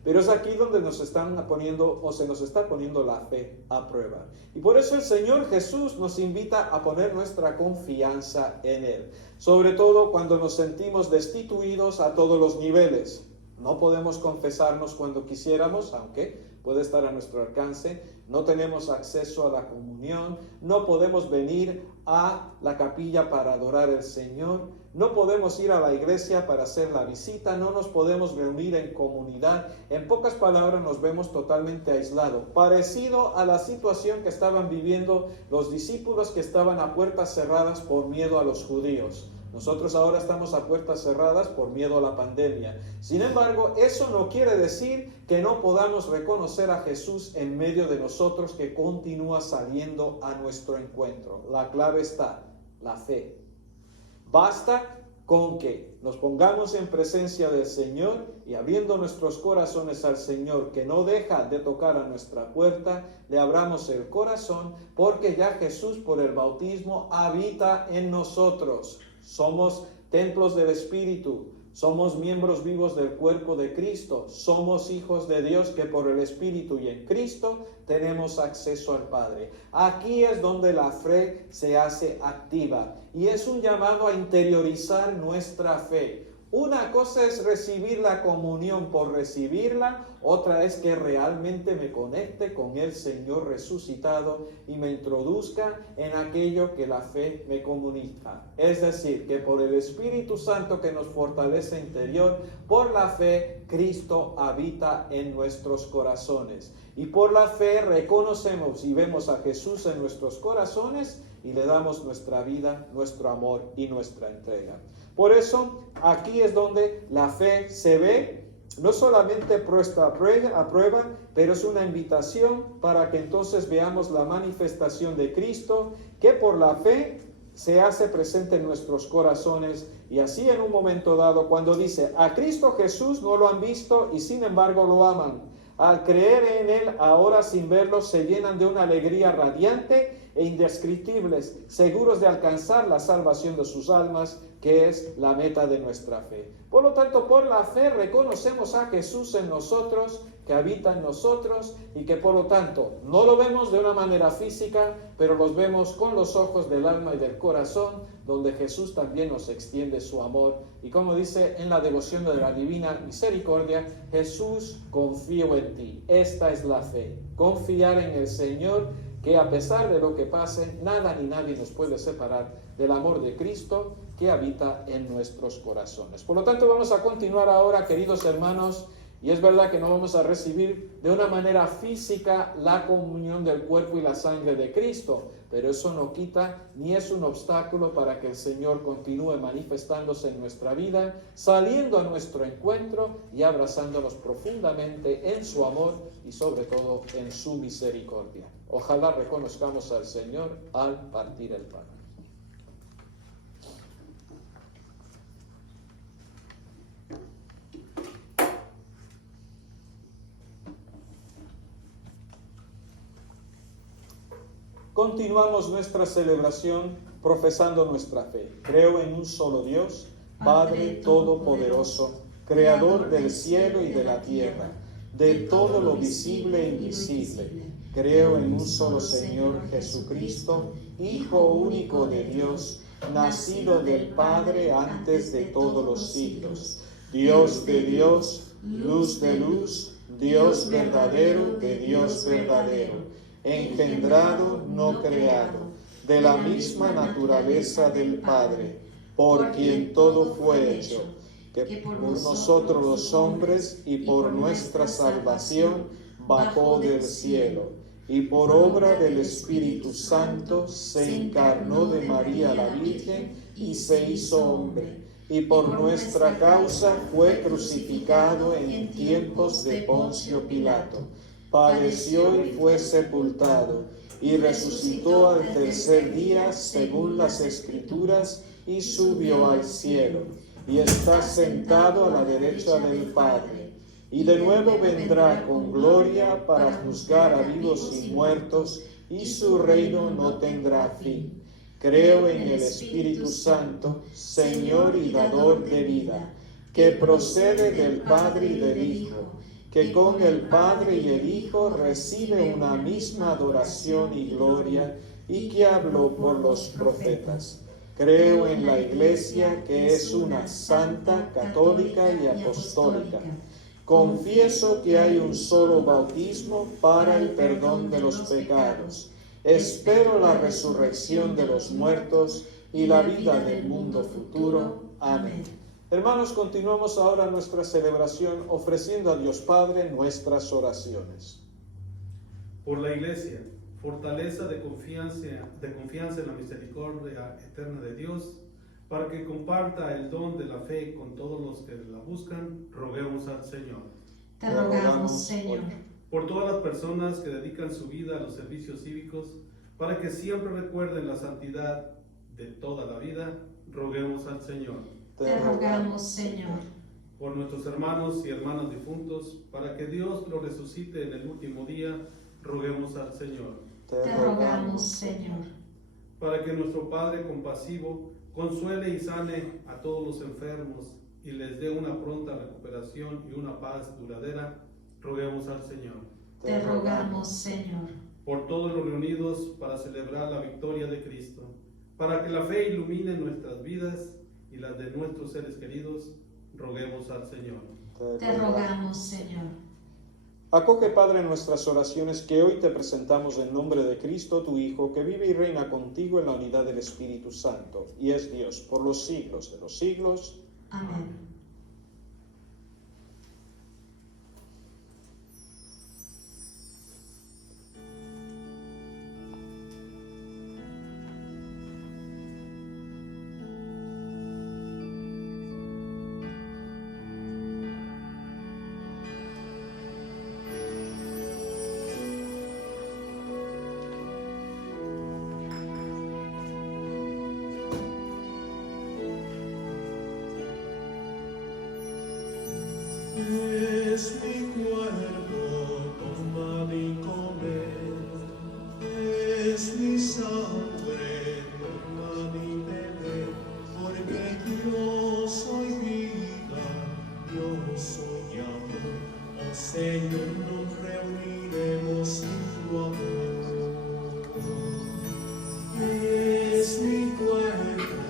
Pero es aquí donde nos están poniendo, o se nos está poniendo, la fe a prueba. Y por eso el Señor Jesús nos invita a poner nuestra confianza en Él. Sobre todo cuando nos sentimos destituidos a todos los niveles. No podemos confesarnos cuando quisiéramos, aunque puede estar a nuestro alcance. No tenemos acceso a la comunión. No podemos venir a la capilla para adorar al Señor. No podemos ir a la iglesia para hacer la visita, no nos podemos reunir en comunidad. En pocas palabras, nos vemos totalmente aislados, parecido a la situación que estaban viviendo los discípulos que estaban a puertas cerradas por miedo a los judíos. Nosotros ahora estamos a puertas cerradas por miedo a la pandemia. Sin embargo, eso no quiere decir que no podamos reconocer a Jesús en medio de nosotros, que continúa saliendo a nuestro encuentro. La clave está, la fe. Basta con que nos pongamos en presencia del Señor y, abriendo nuestros corazones al Señor, que no deja de tocar a nuestra puerta, le abramos el corazón, porque ya Jesús, por el bautismo, habita en nosotros. Somos templos del Espíritu, somos miembros vivos del cuerpo de Cristo, somos hijos de Dios que por el Espíritu y en Cristo tenemos acceso al Padre. Aquí es donde la fe se hace activa, y es un llamado a interiorizar nuestra fe. Una cosa es recibir la comunión por recibirla, otra es que realmente me conecte con el Señor resucitado y me introduzca en aquello que la fe me comunica. Es decir, que por el Espíritu Santo que nos fortalece interior, por la fe Cristo habita en nuestros corazones. Y por la fe reconocemos y vemos a Jesús en nuestros corazones y le damos nuestra vida, nuestro amor y nuestra entrega. Por eso, aquí es donde la fe se ve, no solamente puesta a prueba, pero es una invitación para que entonces veamos la manifestación de Cristo, que por la fe se hace presente en nuestros corazones. Y así en un momento dado, cuando dice, a Cristo Jesús no lo han visto y sin embargo lo aman. Al creer en Él, ahora sin verlo, se llenan de una alegría radiante e indescriptibles, seguros de alcanzar la salvación de sus almas, que es la meta de nuestra fe. Por lo tanto, por la fe reconocemos a Jesús en nosotros, que habita en nosotros y que por lo tanto no lo vemos de una manera física, pero los vemos con los ojos del alma y del corazón, donde Jesús también nos extiende su amor. Y como dice en la devoción de la Divina Misericordia, Jesús, confío en ti. Esta es la fe, confiar en el Señor, que a pesar de lo que pase, nada ni nadie nos puede separar del amor de Cristo que habita en nuestros corazones. Por lo tanto, vamos a continuar ahora, queridos hermanos, y es verdad que no vamos a recibir de una manera física la comunión del cuerpo y la sangre de Cristo, pero eso no quita ni es un obstáculo para que el Señor continúe manifestándose en nuestra vida, saliendo a nuestro encuentro y abrazándonos profundamente en su amor y sobre todo en su misericordia. Ojalá reconozcamos al Señor al partir el pan. Continuamos nuestra celebración profesando nuestra fe. Creo en un solo Dios, Padre Todopoderoso, Creador del cielo y de la tierra, de todo lo visible e invisible. Creo en un solo Señor Jesucristo, Hijo único de Dios, nacido del Padre antes de todos los siglos, Dios de Dios, luz de luz, Dios verdadero de Dios verdadero, engendrado, no creado, de la misma naturaleza del Padre, por quien todo fue hecho, que por nosotros los hombres y por nuestra salvación bajó del cielo, y por obra del Espíritu Santo se encarnó de María la Virgen y se hizo hombre, y por nuestra causa fue crucificado en tiempos de Poncio Pilato. Padeció y fue sepultado, y resucitó al tercer día según las Escrituras, y subió al cielo, y está sentado a la derecha del Padre, y de nuevo vendrá con gloria para juzgar a vivos y muertos, y su reino no tendrá fin. Creo en el Espíritu Santo, Señor y dador de vida, que procede del Padre y del Hijo, que con el Padre y el Hijo recibe una misma adoración y gloria, y que habló por los profetas. Creo en la Iglesia, que es una santa, católica y apostólica. Confieso que hay un solo bautismo para el perdón de los pecados. Espero la resurrección de los muertos y la vida del mundo futuro. Amén. Hermanos, continuamos ahora nuestra celebración ofreciendo a Dios Padre nuestras oraciones. Por la Iglesia, fortaleza de confianza en la misericordia eterna de Dios, para que comparta el don de la fe con todos los que la buscan, roguemos al Señor. Te rogamos, Señor. Por todas las personas que dedican su vida a los servicios cívicos, para que siempre recuerden la santidad de toda la vida, roguemos al Señor. Te rogamos, Señor. Por nuestros hermanos y hermanas difuntos, para que Dios los resucite en el último día, roguemos al Señor. Te rogamos, Señor. Para que nuestro Padre compasivo consuele y sane a todos los enfermos y les dé una pronta recuperación y una paz duradera, roguemos al Señor. Te rogamos, Señor. Por todos los reunidos para celebrar la victoria de Cristo, para que la fe ilumine nuestras vidas y las de nuestros seres queridos, roguemos al Señor. Te rogamos, Señor. Acoge, Padre, nuestras oraciones que hoy te presentamos en nombre de Cristo, tu Hijo, que vive y reina contigo en la unidad del Espíritu Santo, y es Dios por los siglos de los siglos. Amén. Es mi cuerpo, tomad y comed, es mi sangre, tomad y bebed, porque yo soy vida, yo soy amor, oh Señor, nos reuniremos en tu amor. Es mi cuerpo,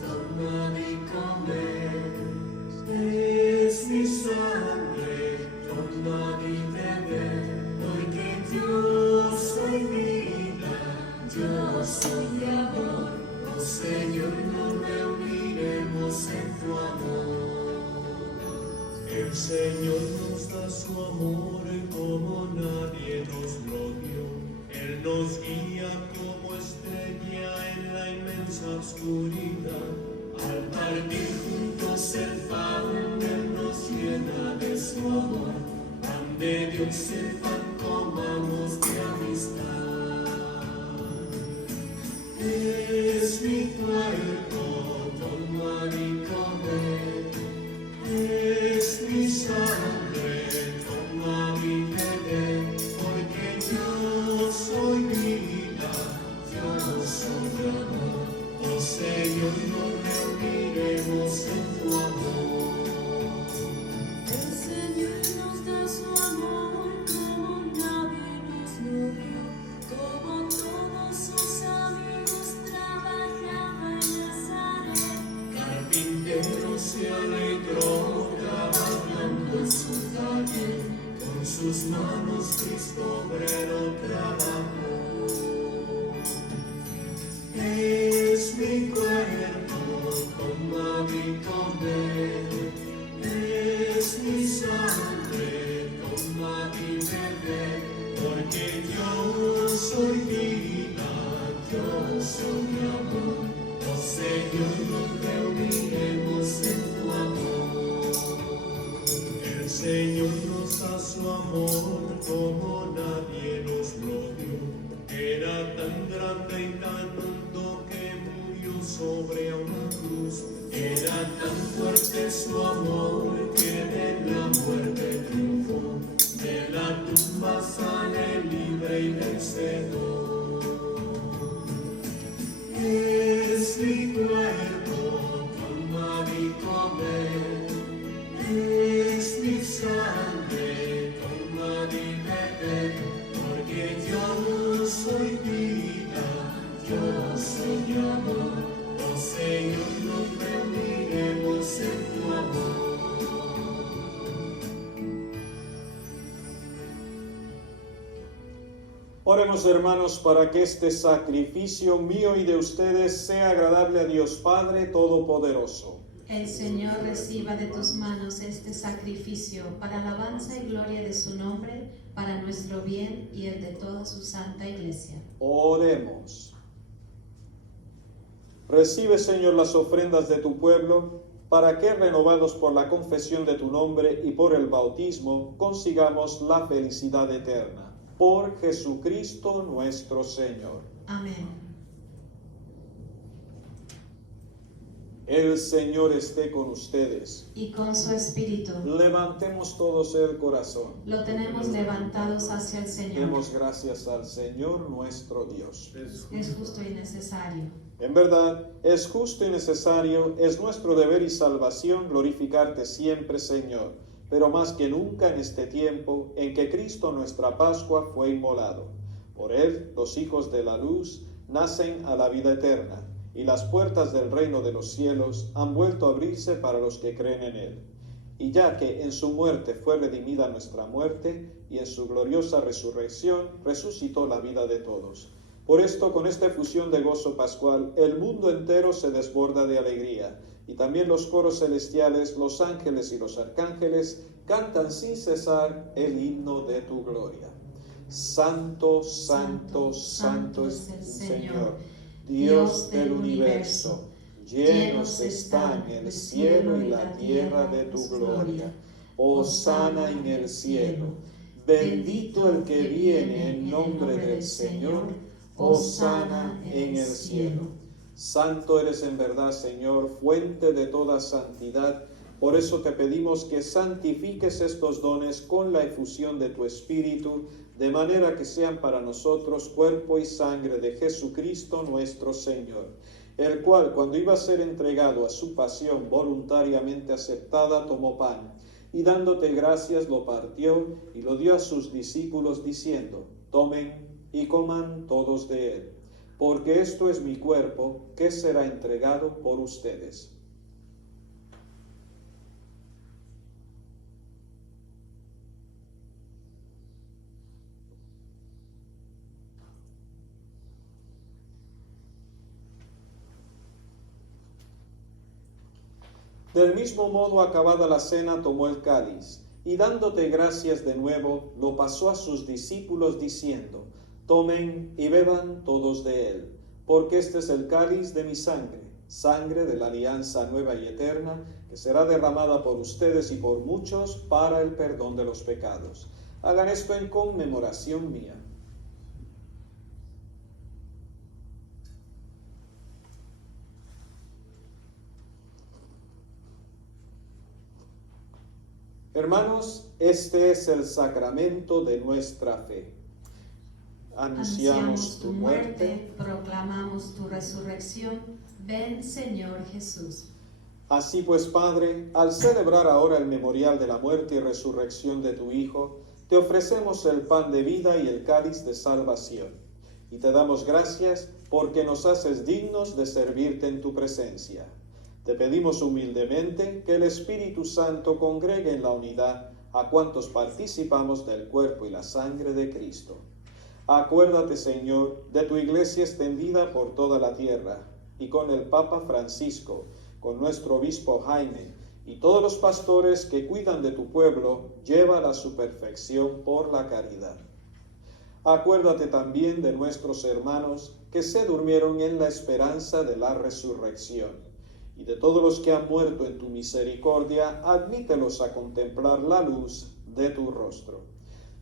tomad y comed, es mi sangre, tomad y bebed, porque yo soy vida, yo soy amor, oh Señor, nos reuniremos en tu amor. El Señor nos da su amor como nadie nos lo dio, Él nos guía como estrella en la inmensa oscuridad. Al partir juntos el pan, Él nos llena de su amor. Pan de Dios, el pan comamos de amistad. Es mi cuerpo, tomad y comed. Es mi sangre, tomad y bebed. Porque yo soy vida, yo soy amor. Oh Señor, nos reuniremos en tu amor. El Señor nos da su amor como nadie nos lo dio, como todos sus amigos trabajaba en Nazaret. Carpintero se alegró trabajando en su taller, con sus manos Cristo obrero trabajó. Es mi cuerpo, tomad y comed, es mi sangre, tomad y bebed, porque yo soy vida, yo soy amor, oh Señor, nos reuniremos en tu amor. El Señor nos da su amor como nadie nos lo dio. Era tan grande y tan hondo que murió sobre una cruz. Era tan fuerte su amor que de la muerte triunfó. De la tumba sale libre y vencedor. Es mi cuerpo, tomad y comed. Es mi sangre, tomad y bebed, porque yo soy vida, yo soy amor, oh Señor, nos reuniremos en tu amor. Oremos, hermanos, para que este sacrificio mío y de ustedes sea agradable a Dios Padre Todopoderoso. El Señor reciba de tus manos este sacrificio para alabanza y gloria de su nombre, para nuestro bien y el de toda su santa Iglesia. Oremos. Recibe, Señor, las ofrendas de tu pueblo, para que, renovados por la confesión de tu nombre y por el bautismo, consigamos la felicidad eterna. Por Jesucristo nuestro Señor. Amén. El Señor esté con ustedes. Y con su espíritu. Levantemos todos el corazón. Lo tenemos levantados hacia el Señor. Demos gracias al Señor nuestro Dios. Es justo y necesario. En verdad, es justo y necesario, es nuestro deber y salvación glorificarte siempre, Señor, pero más que nunca en este tiempo en que Cristo nuestra Pascua fue inmolado. Por él, los hijos de la luz nacen a la vida eterna, y las puertas del reino de los cielos han vuelto a abrirse para los que creen en él. y ya que en su muerte fue redimida nuestra muerte, y en su gloriosa resurrección resucitó la vida de todos. Por esto, con esta efusión de gozo pascual, el mundo entero se desborda de alegría, y también los coros celestiales, los ángeles y los arcángeles cantan sin cesar el himno de tu gloria. Santo, santo, santo es el Señor, Dios del universo. Llenos están el cielo y la tierra de tu gloria. Hosana en el cielo. Bendito el que viene en nombre del Señor. Hosana en el cielo. Santo eres en verdad, Señor, fuente de toda santidad. Por eso te pedimos que santifiques estos dones con la efusión de tu Espíritu, de manera que sean para nosotros cuerpo y sangre de Jesucristo nuestro Señor, el cual, cuando iba a ser entregado a su pasión voluntariamente aceptada, tomó pan, y dándote gracias lo partió y lo dio a sus discípulos, diciendo: tomen y coman todos de él, porque esto es mi cuerpo, que será entregado por ustedes. Del mismo modo, acabada la cena, tomó el cáliz, y dándote gracias de nuevo, lo pasó a sus discípulos, diciendo: tomen y beban todos de él, porque este es el cáliz de mi sangre, sangre de la alianza nueva y eterna, que será derramada por ustedes y por muchos para el perdón de los pecados. Hagan esto en conmemoración mía. Hermanos, este es el sacramento de nuestra fe. Anunciamos tu muerte, proclamamos tu resurrección. Ven, Señor Jesús. Así pues, Padre, al celebrar ahora el memorial de la muerte y resurrección de tu Hijo, te ofrecemos el pan de vida y el cáliz de salvación. Y te damos gracias porque nos haces dignos de servirte en tu presencia. Te pedimos humildemente que el Espíritu Santo congregue en la unidad a cuantos participamos del cuerpo y la sangre de Cristo. Acuérdate, Señor, de tu iglesia extendida por toda la tierra, y con el Papa Francisco, con nuestro obispo Jaime, y todos los pastores que cuidan de tu pueblo, llévala a su perfección por la caridad. Acuérdate también de nuestros hermanos que se durmieron en la esperanza de la resurrección, y de todos los que han muerto en tu misericordia, admítelos a contemplar la luz de tu rostro.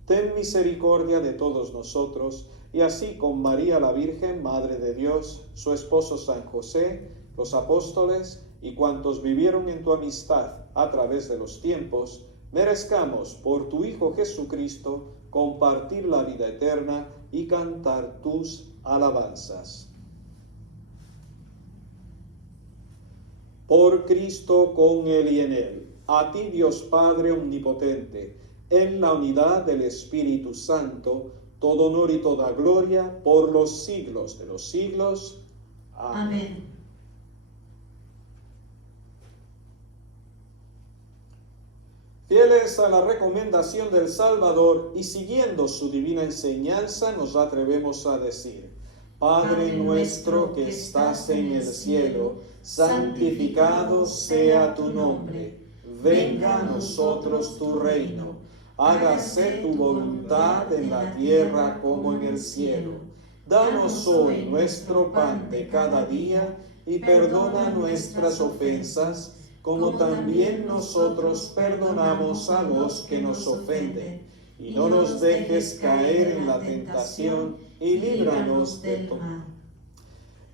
Ten misericordia de todos nosotros, y así con María la Virgen, Madre de Dios, su esposo San José, los apóstoles y cuantos vivieron en tu amistad a través de los tiempos, merezcamos por tu Hijo Jesucristo compartir la vida eterna y cantar tus alabanzas. Por Cristo, con Él y en Él, a ti Dios Padre omnipotente, en la unidad del Espíritu Santo, todo honor y toda gloria por los siglos de los siglos. Amén. Amén. Fieles a la recomendación del Salvador y siguiendo su divina enseñanza, nos atrevemos a decir: Padre nuestro que estás en el cielo, santificado sea tu nombre. Venga a nosotros tu reino. Hágase tu voluntad en la tierra como en el cielo. Danos hoy nuestro pan de cada día y perdona nuestras ofensas, como también nosotros perdonamos a los que nos ofenden. Y no nos dejes caer en la tentación, y líbranos de todo mal.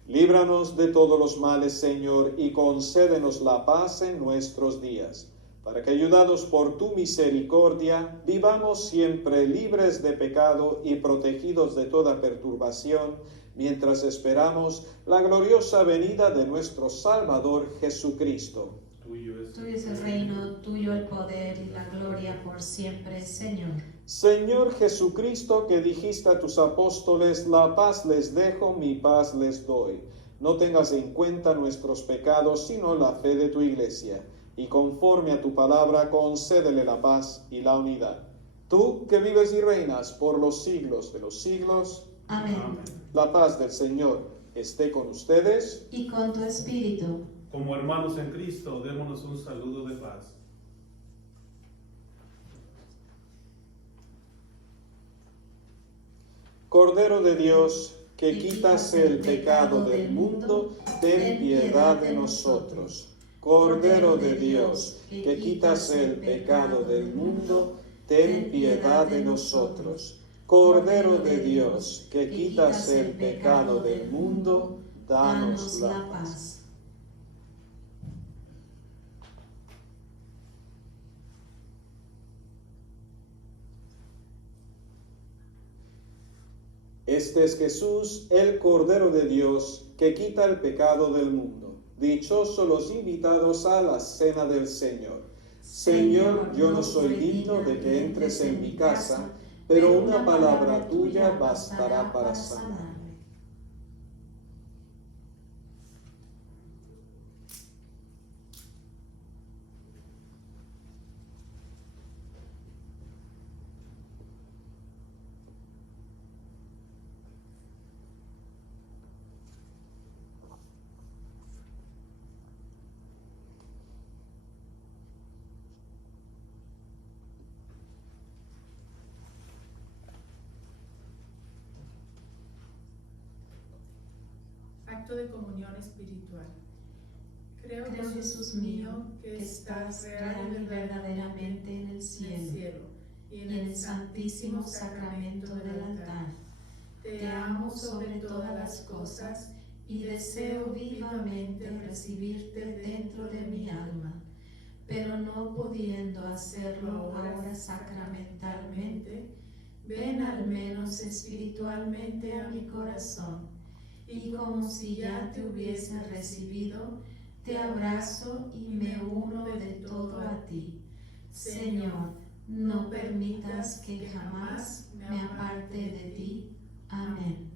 Líbranos de todos los males, Señor, y concédenos la paz en nuestros días, para que, ayudados por tu misericordia, vivamos siempre libres de pecado y protegidos de toda perturbación, mientras esperamos la gloriosa venida de nuestro Salvador Jesucristo. Tuyo es el reino, tuyo el poder y la gloria por siempre, Señor. Señor Jesucristo, que dijiste a tus apóstoles: la paz les dejo, mi paz les doy. No tengas en cuenta nuestros pecados, sino la fe de tu iglesia. y conforme a tu palabra concédele la paz y la unidad. Tú que vives y reinas por los siglos de los siglos, Amén. la paz del Señor esté con ustedes. Y con tu espíritu. Como hermanos en Cristo, démonos un saludo de paz. Cordero de Dios, que quitas el pecado del mundo, ten piedad de nosotros. Cordero de Dios, que quitas el pecado del mundo, ten piedad de nosotros. Cordero de Dios, que quitas el pecado del mundo, danos la paz. Este es Jesús, el Cordero de Dios, que quita el pecado del mundo. Dichosos los invitados a la cena del Señor. Señor, yo no soy digno de que entres en mi casa, pero una palabra tuya bastará para sanar. Acto de comunión espiritual. Creo, Jesús mío, que estás real y verdaderamente en el cielo y en el santísimo sacramento del altar. Te amo sobre todas las cosas y deseo vivamente recibirte dentro de mi alma, pero no pudiendo hacerlo ahora sacramentalmente, ven al menos espiritualmente a mi corazón, y como si ya te hubiese recibido, te abrazo y me uno de todo a ti. Señor, no permitas que jamás me aparte de ti. Amén.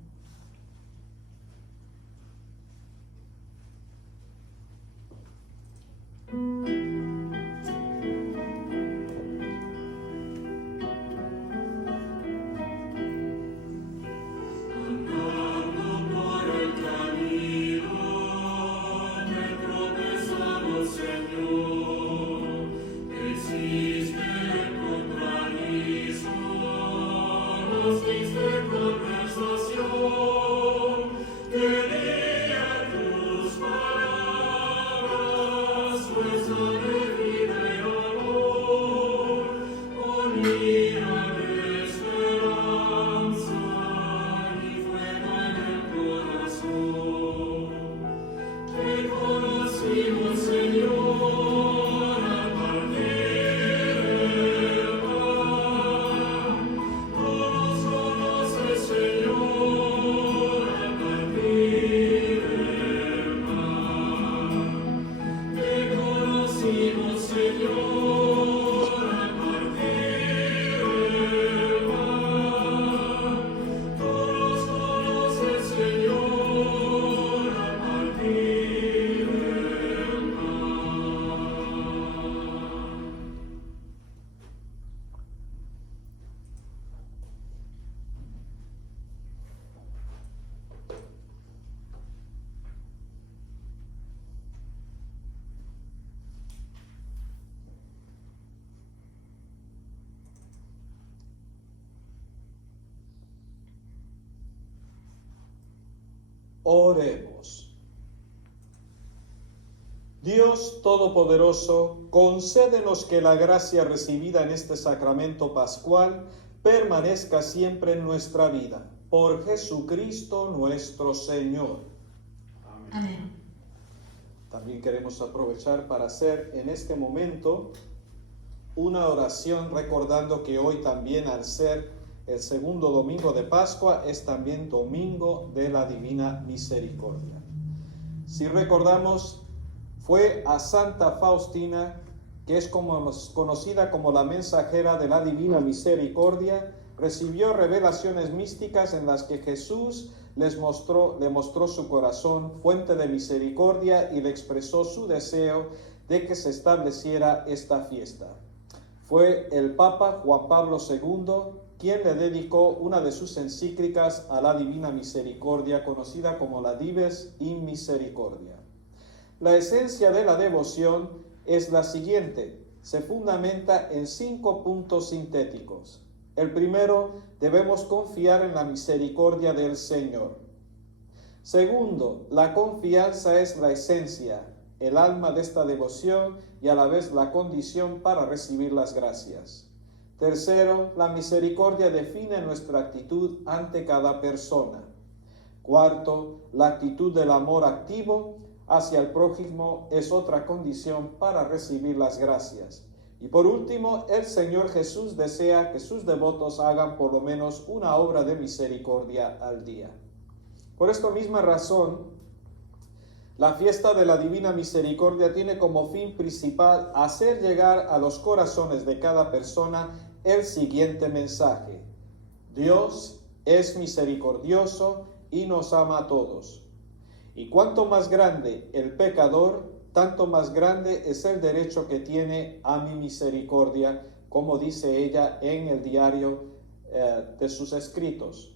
Oremos. Dios Todopoderoso, concédenos que la gracia recibida en este sacramento pascual permanezca siempre en nuestra vida. Por Jesucristo nuestro Señor. Amén. También queremos aprovechar para hacer en este momento una oración recordando que hoy también, al ser el segundo domingo de Pascua, es también domingo de la Divina Misericordia. Si recordamos, fue a Santa Faustina, que es conocida como la mensajera de la Divina Misericordia, recibió revelaciones místicas en las que Jesús le mostró su corazón, fuente de misericordia, y le expresó su deseo de que se estableciera esta fiesta. Fue el Papa Juan Pablo II quien le dedicó una de sus encíclicas a la Divina Misericordia, conocida como la Dives in Misericordia. La esencia de la devoción es la siguiente: se fundamenta en 5 puntos sintéticos. El primero, debemos confiar en la misericordia del Señor. Segundo, la confianza es la esencia, el alma de esta devoción y a la vez la condición para recibir las gracias. Tercero, la misericordia define nuestra actitud ante cada persona. Cuarto, la actitud del amor activo hacia el prójimo es otra condición para recibir las gracias. Y por último, el Señor Jesús desea que sus devotos hagan por lo menos una obra de misericordia al día. Por esta misma razón, la fiesta de la Divina Misericordia tiene como fin principal hacer llegar a los corazones de cada persona el siguiente mensaje: Dios es misericordioso y nos ama a todos. Y cuanto más grande el pecador, tanto más grande es el derecho que tiene a mi misericordia, como dice ella en el diario de sus escritos.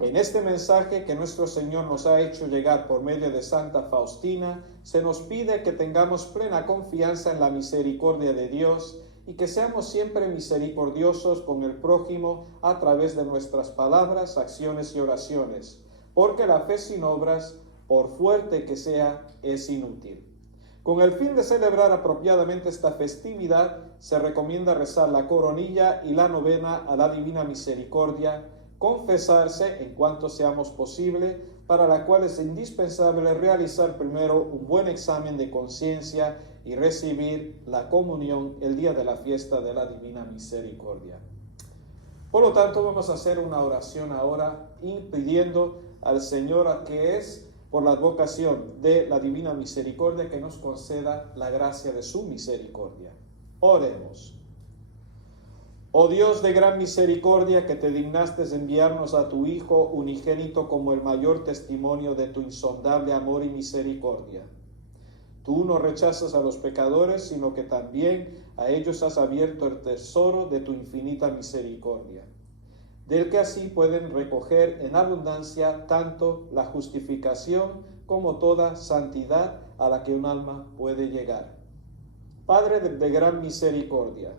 En este mensaje que nuestro Señor nos ha hecho llegar por medio de Santa Faustina, se nos pide que tengamos plena confianza en la misericordia de Dios y que seamos siempre misericordiosos con el prójimo a través de nuestras palabras, acciones y oraciones, porque la fe sin obras, por fuerte que sea, es inútil. Con el fin de celebrar apropiadamente esta festividad, se recomienda rezar la coronilla y la novena a la Divina Misericordia, confesarse en cuanto seamos posible, para la cual es indispensable realizar primero un buen examen de conciencia y recibir la comunión el día de la fiesta de la Divina Misericordia. Por lo tanto, vamos a hacer una oración ahora pidiendo al Señor, que es por la advocación de la Divina Misericordia, que nos conceda la gracia de su misericordia. Oremos. Oh Dios de gran misericordia, que te dignaste enviarnos a tu Hijo unigénito como el mayor testimonio de tu insondable amor y misericordia. Tú no rechazas a los pecadores, sino que también a ellos has abierto el tesoro de tu infinita misericordia, del que así pueden recoger en abundancia tanto la justificación como toda santidad a la que un alma puede llegar. Padre de gran misericordia,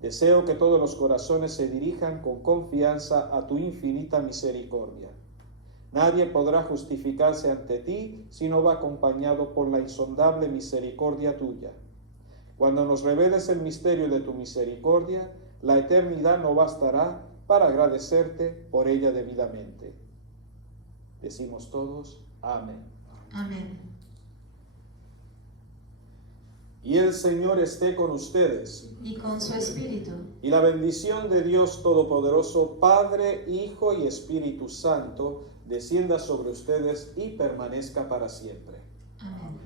deseo que todos los corazones se dirijan con confianza a tu infinita misericordia. Nadie podrá justificarse ante ti si no va acompañado por la insondable misericordia tuya. Cuando nos reveles el misterio de tu misericordia, la eternidad no bastará para agradecerte por ella debidamente. Decimos todos, amén. Amén. Y el Señor esté con ustedes. Y con su espíritu. Y la bendición de Dios Todopoderoso, Padre, Hijo y Espíritu Santo, descienda sobre ustedes y permanezca para siempre. Amén.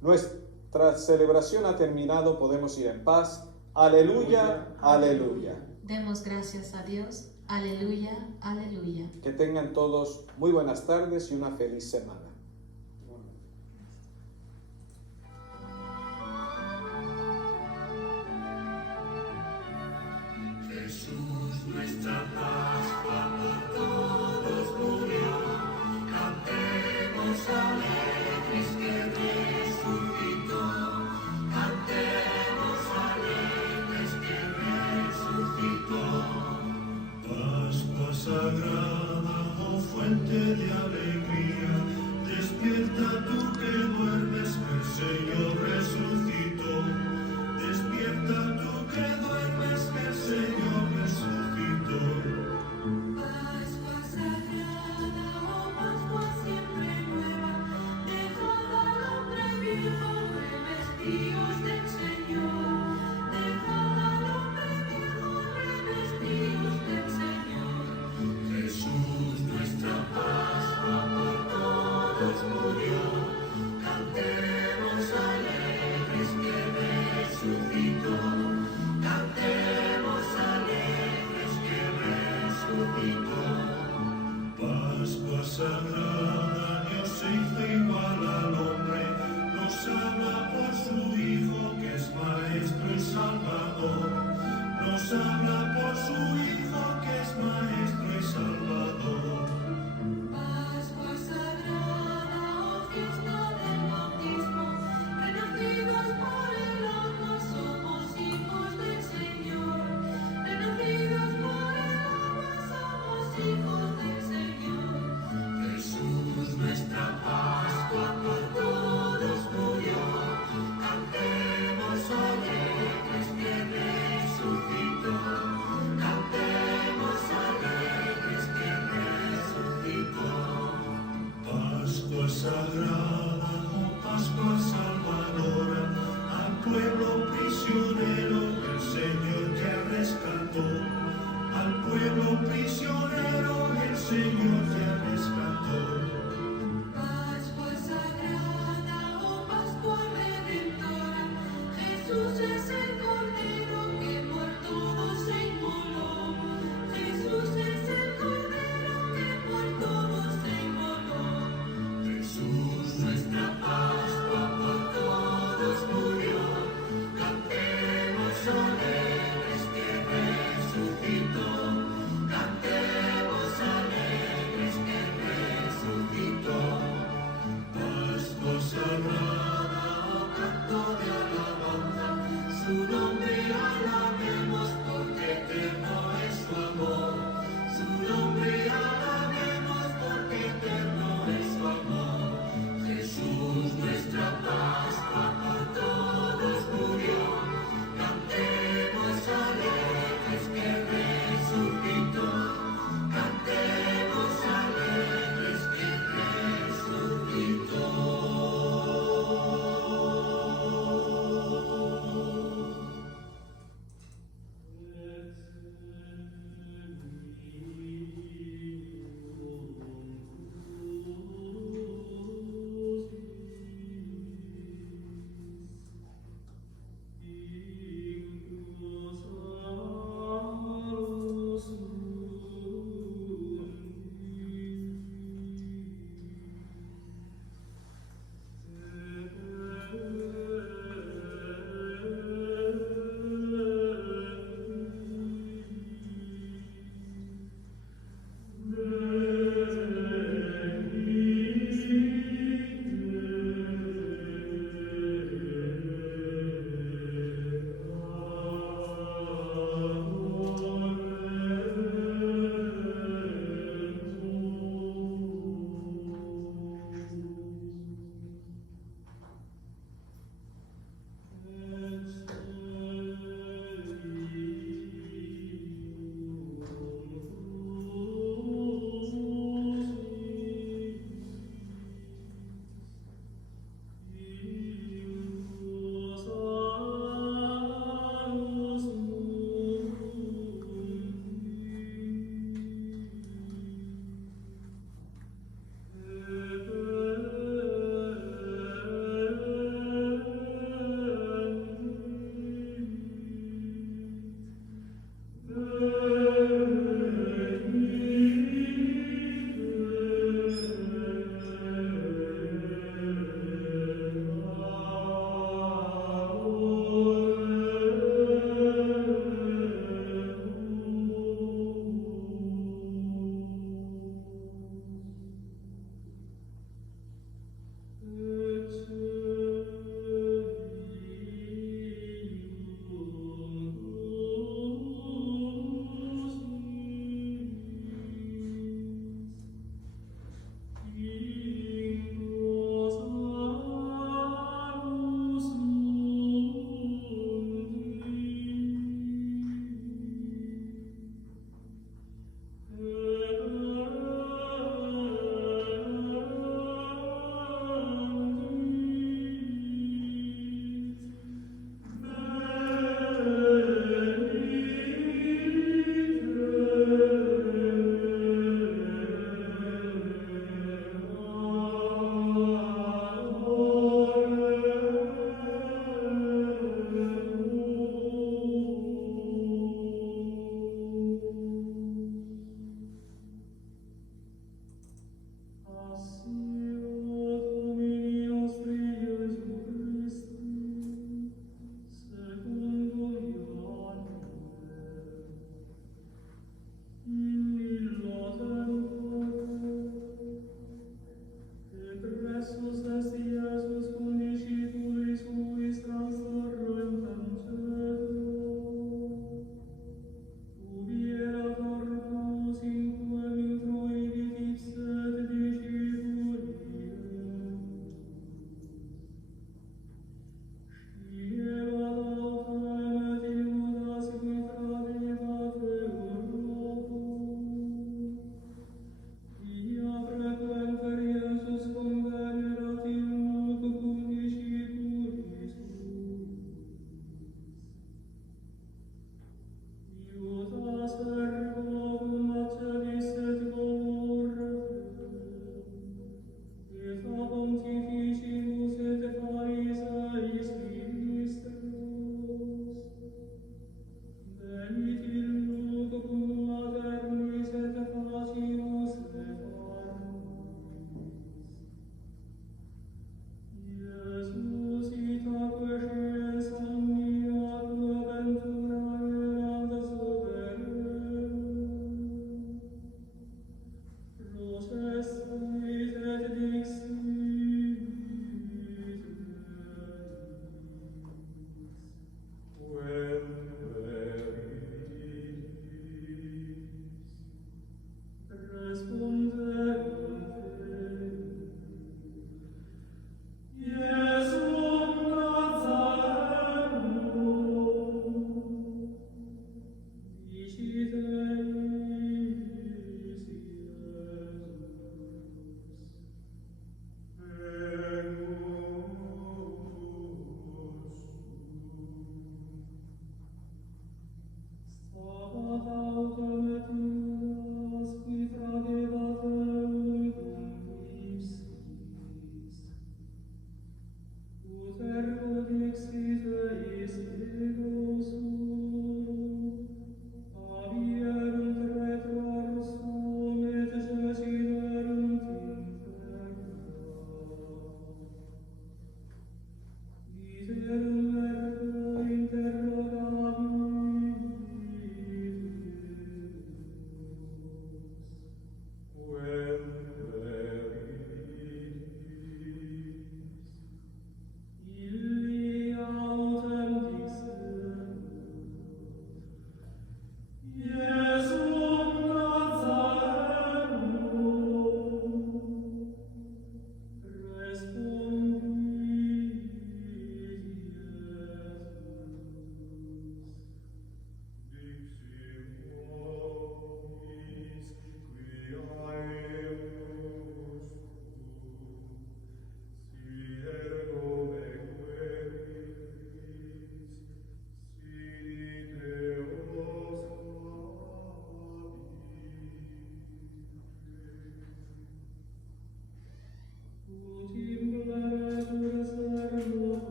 Nuestra celebración ha terminado, podemos ir en paz. Aleluya, aleluya. Demos gracias a Dios. Aleluya, aleluya. Que tengan todos muy buenas tardes y una feliz semana. Jesús, nuestra Pascua por todos murió. Cantemos alegres que resucitó. Cantemos alegres que resucitó. Pascua sagrada, oh fuente de alegría, despierta tú que duermes, el Señor resucitó. Despierta tú que duermes, que el Señor resucitó. Pascua sagrada, oh Pascua siempre nueva, dejad al hombre viejo, revestidos del Señor. Dejad al hombre viejo, revestidos del Señor. Jesús, nuestra Pascua por todos murió. Cantemos alegres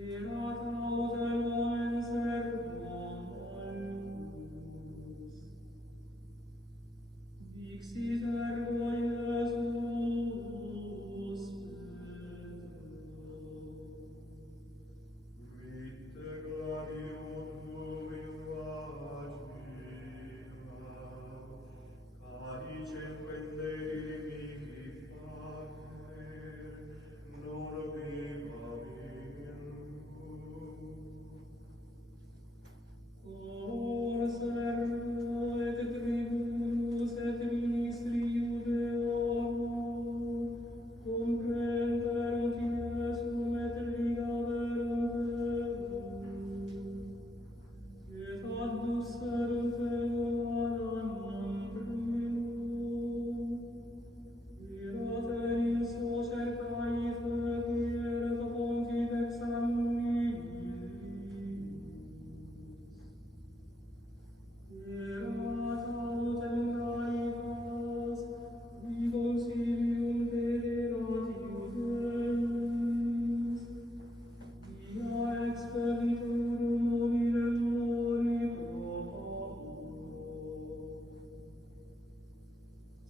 Erat autem omen servum Deus. Dixit ergo Iesus Petro. Vite gladium tuum in facila, cadicem prendere mihi facere, non viva Cor servo et tribunus et ministri Iudeorum comprenderunt Iesum et ligaverunt Deum, et addusserunt Eum ad annum primum. Erat in socer Caife quieret pontifex annihilis. Erat autem Caifas, qui consilium dederat Iudeis, via expediturum hominem mori propago.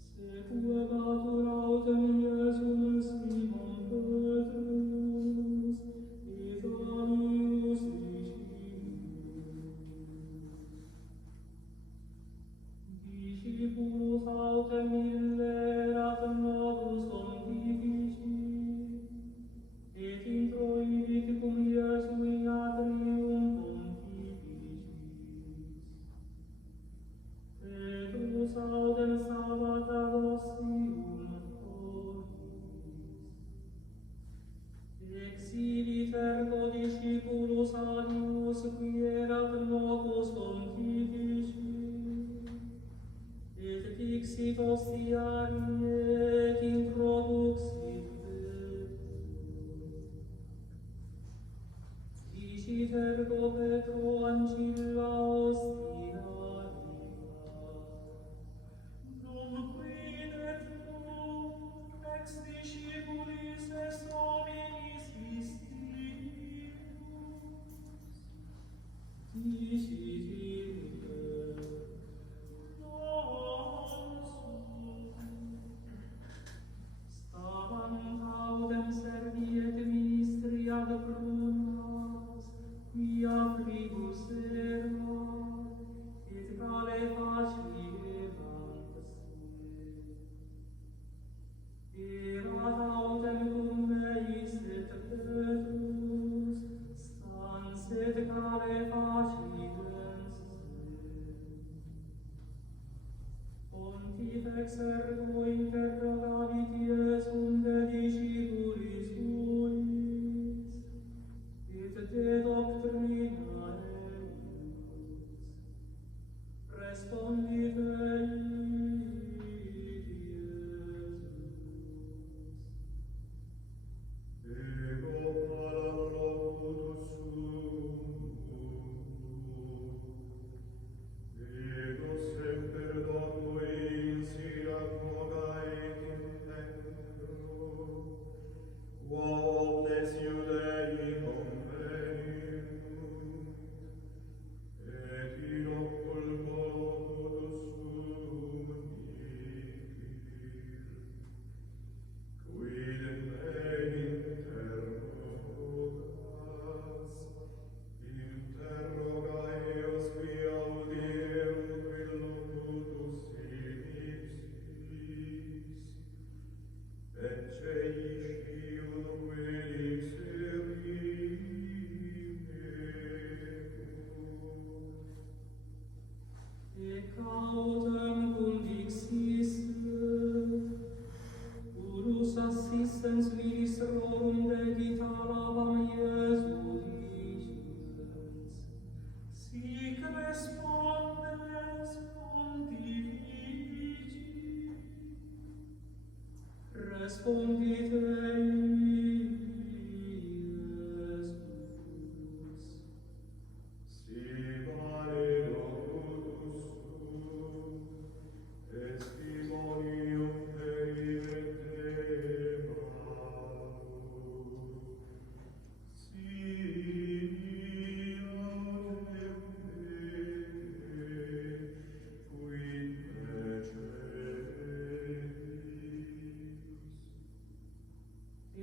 Sequebatur autem Iesum Simon Petrus, et Annius Discipulus autem illerat modus pontifici, et introivit cum Iesu in atrium pontificis. Petrus autem sabbata dossium foris. Exhibit ergo discipulos alius qui erat locus pontifici, et dixit ostiari et introduxit Petrus. Dicit ergo Petro ancilla ostiaria, Dum quidet tu ex discipulis est hominis istinibus? Dicit ille, non sum. Stavant autem servi et ministri ad prunas, quia fribus erat, et calefacebant sue. Erat autem cum meis et Petrus, stans et calefacebant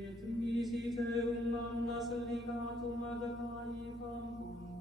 et visite unam nas legatum ad caivam